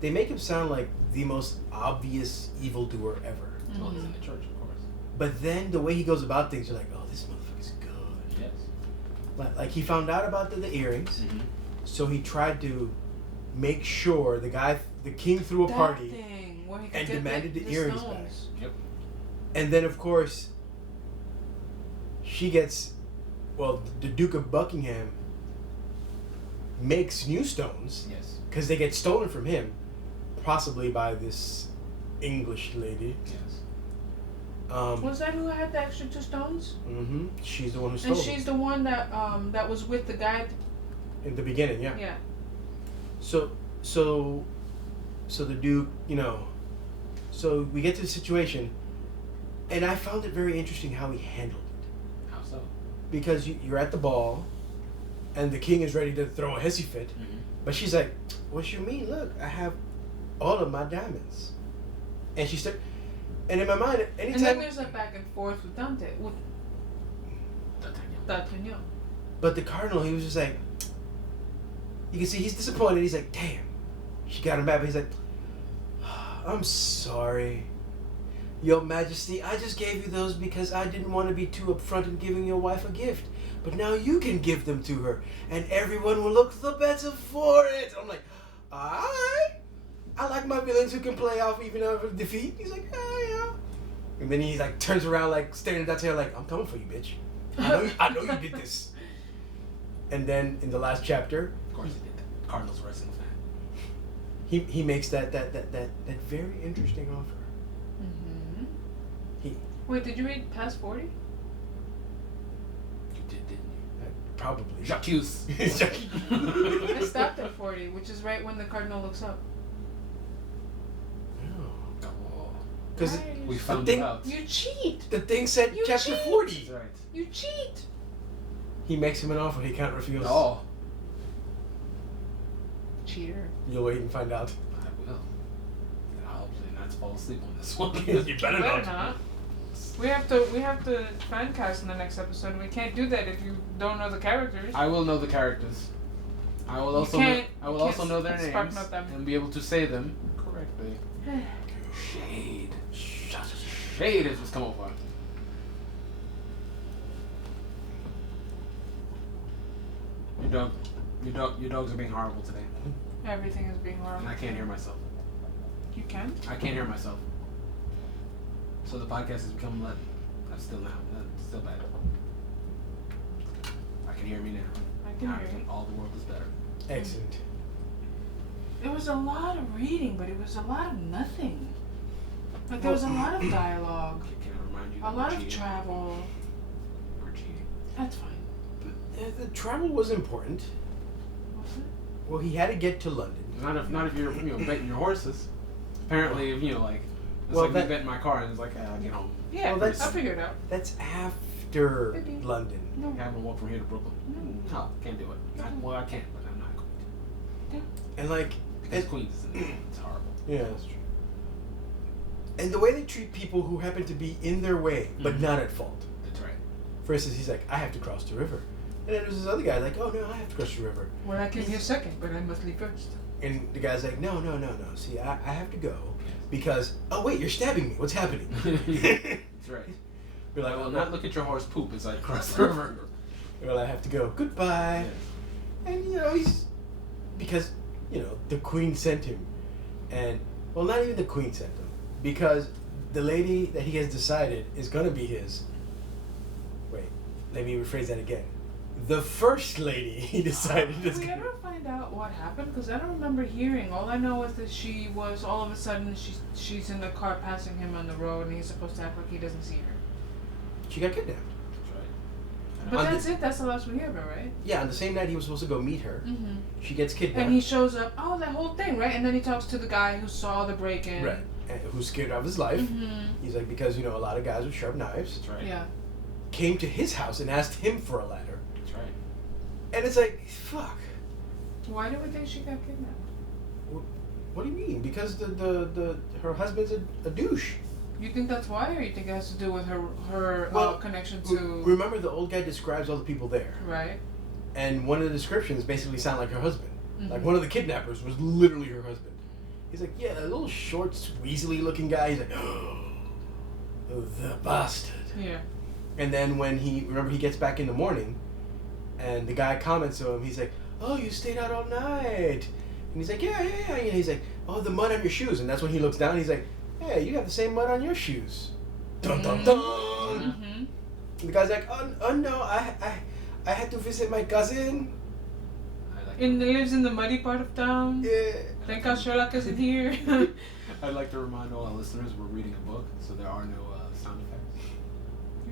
they make him sound like the most obvious evildoer ever. Well, he's in the church, of course. But then the way he goes about things, you're like, oh, this motherfucker's good. Yes. Like he found out about the earrings, Mm-hmm. so he tried to make sure the king threw a That party thing where he could and get demanded the earrings back. stones. Yep. And then, of course, she gets, the Duke of Buckingham makes new stones. Yes. Because they get stolen from him, possibly by this English lady. Yes. Was that who had the extra 2 stones? Mm-hmm. She's the one who stole And she's the one that that was with the guy. in the beginning, yeah. Yeah. So the Duke, so we get to the situation, and I found it very interesting how he handled it. How so? Because you're at the ball, and the king is ready to throw a hissy fit, but she's like, "What you mean? Look, I have all of my diamonds," and she started. And in my mind, anytime. And then there's a back and forth with Dante, with D'Artagnan. But the cardinal, he was just like, you can see he's disappointed. He's like, damn, she got him back. But he's like, I'm sorry, Your Majesty. I just gave you those because I didn't want to be too upfront in giving your wife a gift. But now you can give them to her, and everyone will look the better for it. I'm like, alright. I like my villains who can play off even over defeat. He's like, oh yeah. And then he like turns around like staring at that tail like, I'm coming for you, bitch. I know you did this. And then in the last chapter, Of course he did that. Cardinals wrestling fan. he makes that very interesting offer. Mm-hmm. Wait, did you read past 40? You did, didn't you? Probably. Jacques. I stopped at 40, which is right when the cardinal looks up. Because We found thing- it out. You cheat! the thing said You chapter cheat. 40. That's right. You cheat! He makes him an offer he can't refuse. Oh. Cheater. You'll wait and find out. I will. And I'll hopefully not fall asleep on this one. You better Better not. not. We have to fan cast in the next episode. We can't do that if you don't know the characters. I will know the characters. I will also can't- I will you also can't know their spark names note them. and be able to say them correctly. Shade. Shade is what's come over. Your dogs are being horrible today, Everything is being horrible. and I can't hear myself. You can? I can't hear myself. So the podcast has become leaden. That's still now. That's still bad. I can hear me now. I can hear you. All the world is better. Excellent. It was a lot of reading, but it was a lot of nothing. Like there was a lot of dialogue, Can I remind you? a that lot we're of cheating? travel. We're cheating. That's fine. The travel was important. Was it? Well, he had to get to London. Not if you're betting your horses. Apparently, if like it's Well, like me that- betting my car and it's like I get home. Yeah, Well, that's- I'll figure it out. That's after Maybe. London. No. I haven't walked from here to Brooklyn. No, can't do it. Well, I can, but I'm not going to. And like, Because Queens is it's horrible. yeah, that's true. And the way they treat people who happen to be in their way, but Mhm. not at fault. That's right. For instance, he's like, I have to cross the river. And then there's this other guy like, oh no, I have to cross the river. Well, I can be a second, but I must leave first. And the guy's like, no. See, I have to go because, oh wait, you're stabbing me. What's happening? That's right. We're like, I will well, not look at your horse poop as I cross the river. well, I have to go. Goodbye. And he's because the queen sent him, and well, not even the queen sent him because the lady that he has decided is gonna be his. Wait, let me rephrase that again. The first lady he decided is Did we gonna. ever find out what happened? Because I don't remember hearing. All I know is that she was all of a sudden she's in the car passing him on the road, and he's supposed to act like he doesn't see her. She got kidnapped. That's right. But On that's it. That's the last we hear of her, right? Yeah, on the same night he was supposed to go meet her. Mm-hmm. She gets kidnapped. And he shows up. Oh, that whole thing, right? And then he talks to the guy who saw the break-in. Right. And who's scared of his life. Mm-hmm. He's like, because a lot of guys with sharp knives. That's right. Yeah. came to his house and asked him for a ladder. That's right. And it's like, fuck. Why do we think she got kidnapped? What do you mean? Because her husband's a douche. You think that's why, or you think it has to do with her connection to? Remember, the old guy describes all the people there, Right. and one of the descriptions basically sound like her husband. Mm-hmm. Like one of the kidnappers was literally her husband. He's like, yeah, a little short, weaselly looking guy. He's like, oh, the bastard. Yeah. And then when he gets back in the morning, and the guy comments to him, he's like, oh, you stayed out all night. And he's like, yeah. And he's like, oh, the mud on your shoes. And that's when he looks down. And he's like, hey, you have the same mud on your shoes. Dun dun dun. Mm-hmm. And the guy's like, oh no, I had to visit my cousin. And lives in the muddy part of town. Yeah. Thank God Sherlock isn't here. I'd like to remind all our listeners we're reading a book, so there are no sound effects.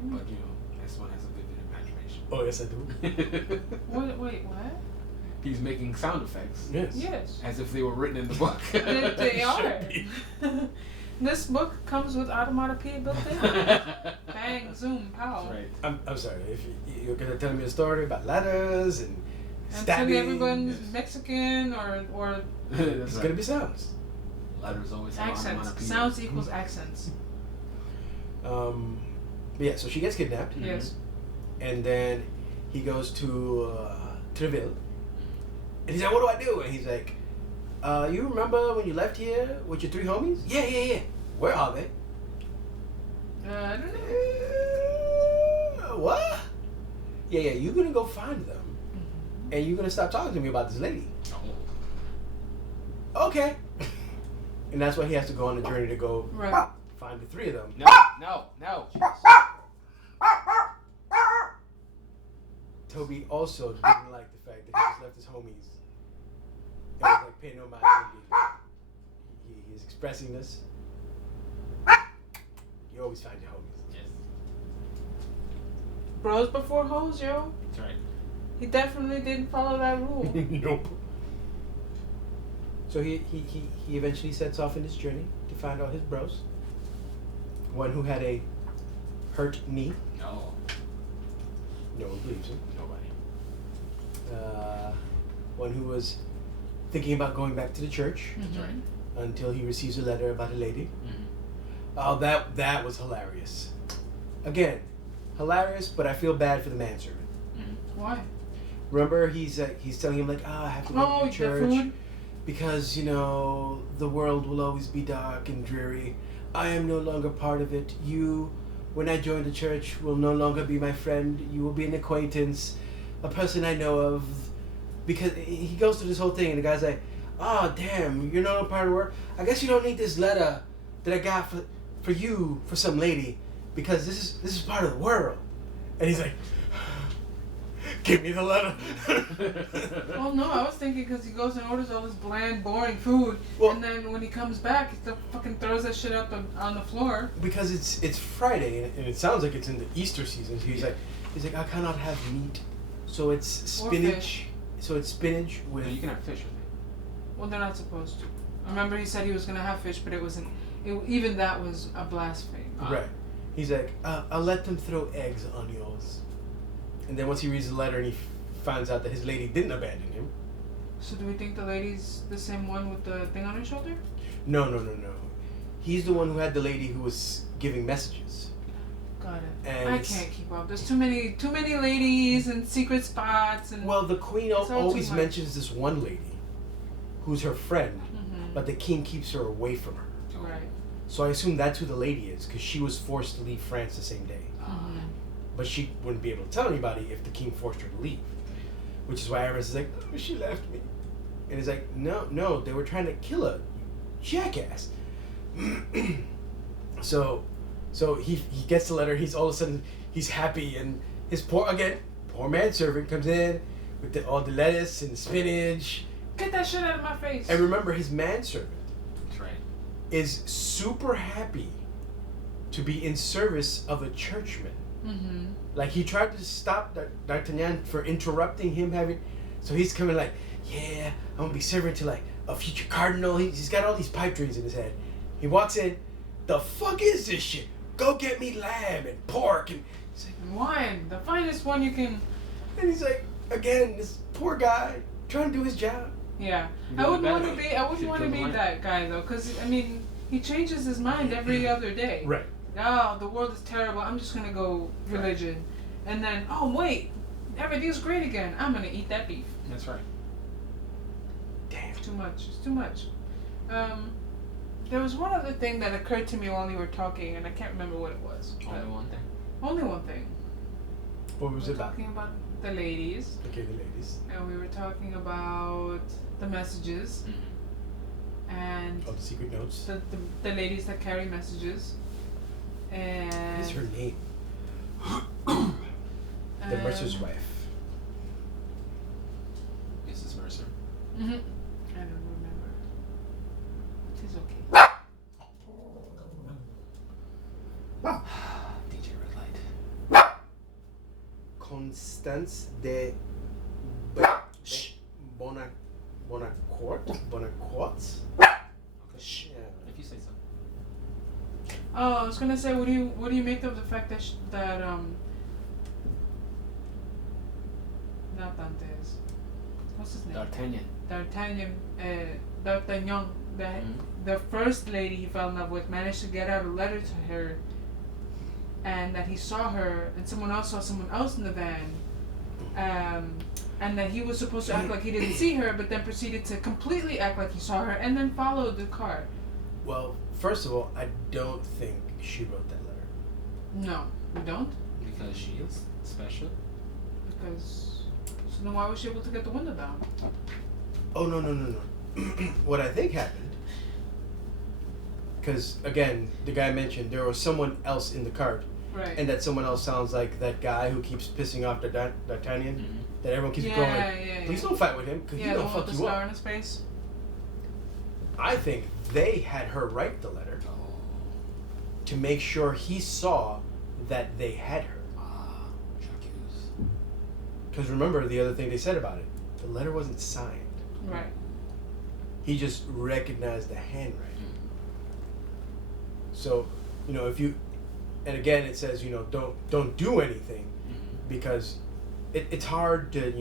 But you know, this one has a vivid imagination. Oh yes, I do. Wait, what? He's making sound effects. Yes. Yes. As if they were written in the book. They are. This book comes with automatopoeia built in. Bang, zoom, pow. That's right. I'm sorry if you're gonna tell me a story about ladders and Until everyone's Yes. Mexican or it's That's gonna be sounds. Letters always have accents. onomatopoeia. Sounds equals accents. But yeah, so she gets kidnapped. Yes. And then he goes to Treville. And he's like, what do I do? And he's like, you remember when you left here with your 3 homies? Yeah. Where are they? I don't know. What? Yeah, you're gonna go find them. And you're gonna stop talking to me about this lady. Oh. Okay. And that's why he has to go on the journey to go Right. find the 3 of them. No. Toby also didn't like the fact that he just left his homies. And was like paying no mind to he's expressing this. You always find your homies. Yes. Bros before hoes, yo. That's right. He definitely didn't follow that rule. Nope. So he eventually sets off in his journey to find all his bros. One who had a hurt knee. No. No one believes him. Nobody. One who was thinking about going back to the church That's right. until he receives a letter about a lady. Mm-hmm. Oh, that was hilarious. Again, hilarious, but I feel bad for the manservant. Mm-hmm. Why? Remember, he's telling him like, I have to go to the church the food? because the world will always be dark and dreary. I am no longer part of it. You, when I join the church, will no longer be my friend. You will be an acquaintance, a person I know of. Because he goes through this whole thing, and the guy's like, oh, damn, you're not a part of the world. I guess you don't need this letter that I got for you, for some lady, because this is part of the world. And he's like, give me the letter. Well, no, I was thinking because he goes and orders all this bland, boring food, Well- and then when he comes back, he still fucking throws that shit out on the floor. Because it's Friday, and it sounds like it's in the Easter season. So he's like, I cannot have meat, so it's Or spinach. fish. So it's spinach with. No, you can have fish with it. Well, they're not supposed to. Remember, he said he was gonna have fish, but it wasn't. Even that was a blasphemy. Right. He's like, I'll let them throw eggs on yours. And then once he reads the letter and he finds out that his lady didn't abandon him. So do we think the lady's the same one with the thing on her shoulder? No. He's the one who had the lady who was giving messages. Got it. And I it's- can't keep up. There's too many ladies and secret spots and. Well, the queen It's all always too much. mentions this one lady who's her friend, Mhm. but the king keeps her away from her. Right. So I assume that's who the lady is, because she was forced to leave France the same day. Mhm. But she wouldn't be able to tell anybody if the king forced her to leave. Which is why Aramis is like, oh, she left me. And he's like, no, they were trying to kill her, you jackass. So he gets the letter, he's all of a sudden, he's happy, and his poor manservant comes in with all the lettuce and the spinach. Get that shit out of my face. And remember, his manservant That's right. is super happy to be in service of a churchman. Mm-hmm. Like, he tried to stop D'Artagnan for interrupting him having... So he's coming like, yeah, I'm going to be serving to, like, a future cardinal. He's got all these pipe dreams in his head. He walks in, the fuck is this shit? Go get me lamb and pork and He's like, wine, the finest one you can. and he's like, again, this poor guy trying to do his job. Yeah, You I know wouldn't what, want to be. I wouldn't should want to kill be the wine. that guy though, because I mean, he changes his mind every other day. Right. Oh, the world is terrible. I'm just gonna go religion, and then oh wait, everything's great again. I'm gonna eat that beef. That's right. Damn. It's too much. It's too much. There was one other thing that occurred to me while you were talking, and I can't remember what it was. Only one thing. Only one thing. What was We it were about? talking about the ladies, Okay, the ladies. and we were talking about the messages, and Oh, the secret notes. the ladies that carry messages, and What is her name? The Mercer's wife. Mrs. Mercer. Mm-hmm. I don't remember. It's okay. DJ Red Light. Constance de Bonacourt? Bonacourt? Okay. Yeah. If you say so. Oh, I was gonna say, what do you make of the fact that not Dantes, what's his name? D'Artagnan. D'Artagnan, the first lady he fell in love with managed to get out a letter to her, and that he saw her and someone else saw someone else in the van, and that he was supposed to act like he didn't see her, but then proceeded to completely act like he saw her and then followed the car. Well, first of all, I don't think she wrote that letter. No, we don't, Because she is special. because so then why was she able to get the window down? Oh, no. What I think happened, because, again, the guy mentioned there was someone else in the cart, Right. and that someone else sounds like that guy who keeps pissing off the D'Artagnan, that everyone keeps yeah, going, yeah, please yeah. don't fight with him, because Yeah, he's the going to one with fuck the you scar up. in his face. I think they had her write the letter to make sure he saw that they had her. Jacques. Because remember the other thing they said about it, the letter wasn't signed. Right. He just recognized the handwriting. So, if you, and again it says, don't do anything, because it's hard to,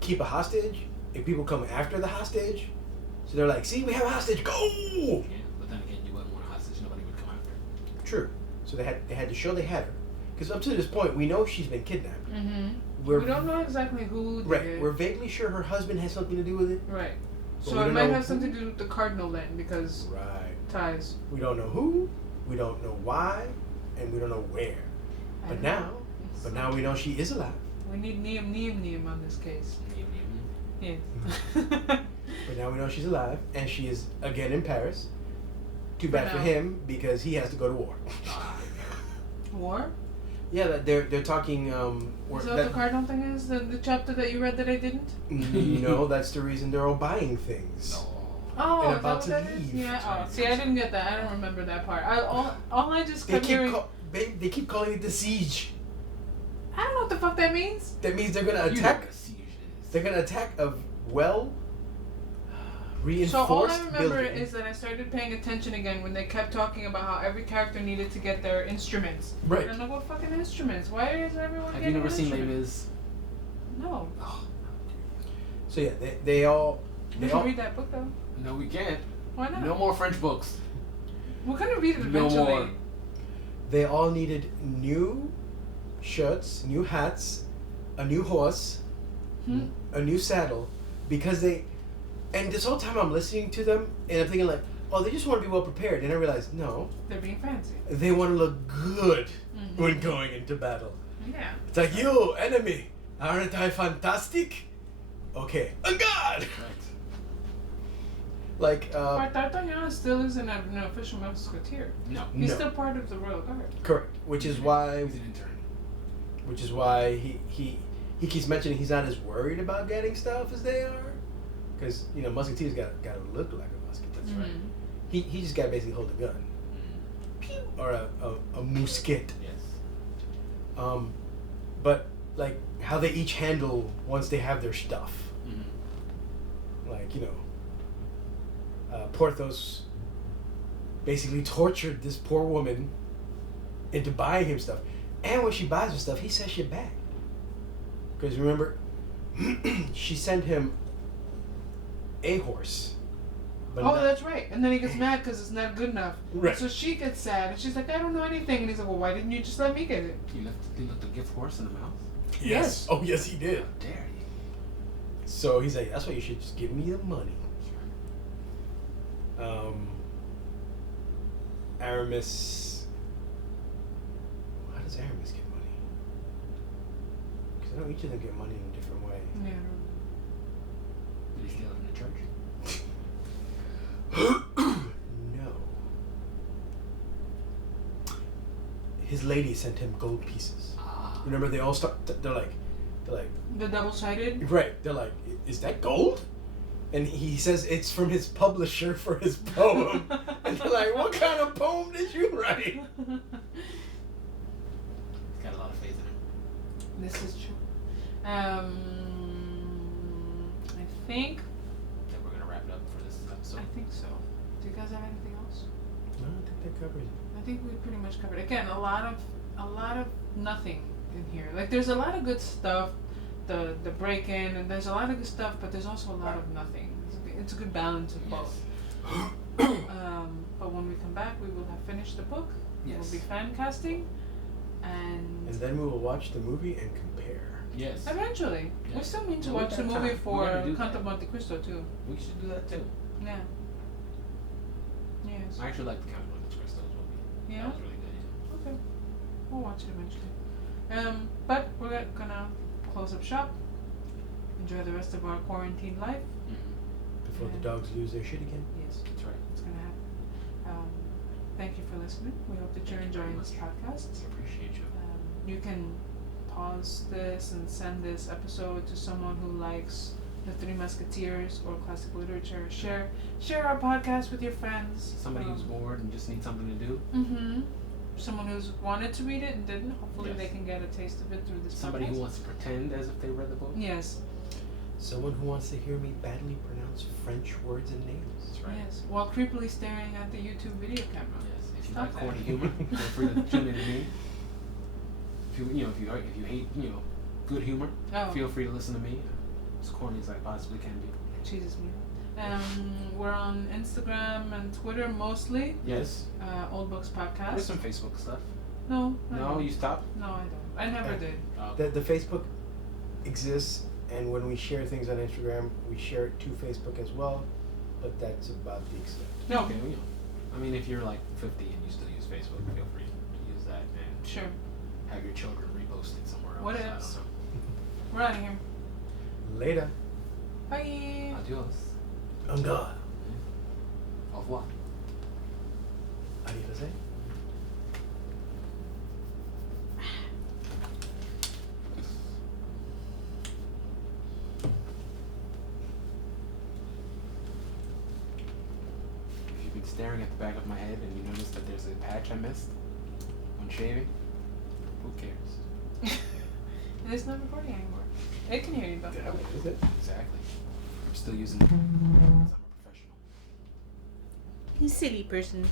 keep a hostage if people come after the hostage. So they're like, see, we have a hostage, go! Yeah, but then again, you wouldn't want a hostage. Nobody would come after. True. So they had to show they had her. Because up to this point, we know she's been kidnapped. Mm-hmm. We're, We don't know exactly who did Right. it. We're vaguely sure her husband has something to do with it. Right. But So we it don't might know have who. something to do with the cardinal then, because Right. ties. We don't know who, we don't know why, and we don't know where. I But don't know. now we know she is alive. We need Neem on this case. Yes. But now we know she's alive, and she is again in Paris. Too bad for now. him, because he has to go to war. War? Yeah, they're talking. Is that what the cardinal thing is? The chapter that you read that I didn't? No, that's the reason they're all buying things. Oh, And is about that to what that is? leave. Yeah. Oh, see, I didn't get that. I don't remember that part. All I just They kept hearing. they keep calling it the siege. I don't know what the fuck that means. That means they're gonna You know attack. what a siege is. They're gonna attack a well So reinforced all I remember building. is that I started paying attention again when they kept talking about how every character needed to get their instruments. Right. And I'm like, what fucking instruments? Why is everyone Have getting you never seen Les instruments? Mis? No. Oh, So yeah, they all We they can all read that book though. no, we can't. Why not? No more French books. We're gonna read it No eventually. more. they all needed new shirts, new hats, a new horse, a new saddle, because they. And this whole time I'm listening to them, and I'm thinking like, oh, they just want to be well prepared. And I realize, no, They're being fancy. they want to look good Mm-hmm. when going into battle. Yeah. It's like, you, enemy, aren't I fantastic? Okay, a god! Right. Like, But D'Artagnan still isn't an official musketeer. No. He's No. still part of the royal guard. correct. Which is why, He's an intern. he keeps mentioning he's not as worried about getting stuff as they are. Because, musketeers got to look like a musket. That's right. He just got to basically hold a gun. Pew! Or a musket. Yes. But, like, how they each handle once they have their stuff. Like, Porthos basically tortured this poor woman into buying him stuff. And when she buys her stuff, he says shit back. Because remember, she sent him a horse. But Oh, that's right. And then he gets mad because it's not good enough. Right. So she gets sad, and she's like, I don't know anything. And he's like, well, why didn't you just let me get it? You left the gift horse in the mouth? Yes. Oh, yes, he did. How dare you? So he's like, that's why you should just give me the money. Aramis. How does Aramis get money? Because I know each of them get money in a different way. Yeah. Did he steal it from the church? No. His lady sent him gold pieces. Ah. Remember, they all start. They're like, The double-sided? right. They're like, is that gold? And he says it's from his publisher for his poem. And they're like, what kind of poem did you write? He's got a lot of faith in him. This is true. I think Then we're gonna wrap it up for this episode. I think so. Do you guys have anything else? No, I think that covers it. I think we pretty much covered. Again, a lot of nothing in here. Like there's a lot of good stuff, the break-in, and there's a lot of good stuff, but there's also a lot of nothing. It's a good balance of both. But when we come back, we will have finished the book. Yes. We'll be fan casting, and then we will watch the movie and compare. Yes. eventually, we Yes. still need to No, we watch the got movie time. We for gotta do Count that. of Monte Cristo too. We should do that too. Yeah. Yes. I actually like the Count of Monte Cristo movie. Yeah? That was really good. Okay. We'll watch it eventually. But we're gonna close up shop. Enjoy the rest of our quarantine life. Before the dogs lose their shit again. Yes, That's right. it's gonna happen. Thank you for listening. We hope that you're Thank you very enjoying this much. podcast. I appreciate you. You can pause this and send this episode to someone who likes the Three Musketeers or classic literature. Share our podcast with your friends. Somebody who's bored and just needs something to do. Mm-hmm. Someone who's wanted to read it and didn't. Hopefully Yes. they can get a taste of it through this Somebody podcast. who wants to pretend as if they read the book. Yes. Someone who wants to hear me badly pronounce French words and names. That's right. Yes. While creepily staring at the YouTube video camera. Yes. If you Stop like that. corny humor, feel free to tune in to me. If you hate good humor, Oh. feel free to listen to me. As corny as I possibly can be. Jesus me. We're on Instagram and Twitter mostly. Yes. Old Books Podcast. There's some Facebook stuff. No. I No, don't. you stopped. No, I don't. I never did. The Facebook exists, and when we share things on Instagram, we share it to Facebook as well, but that's about the extent. No, okay. Well, I mean, if you're like 50 and you still use Facebook, feel free to use that and Sure. have your children repost it somewhere else. What I don't else? know. We're out of here. Later. Bye. Adios. On God. Au revoir. Arrivederci. If you've been staring at the back of my head and you notice that there's a patch I missed when shaving, who cares? It's not recording anymore. It can hear you, but Damn it, is it? Exactly. I'm still using it. I'm a professional. you silly person.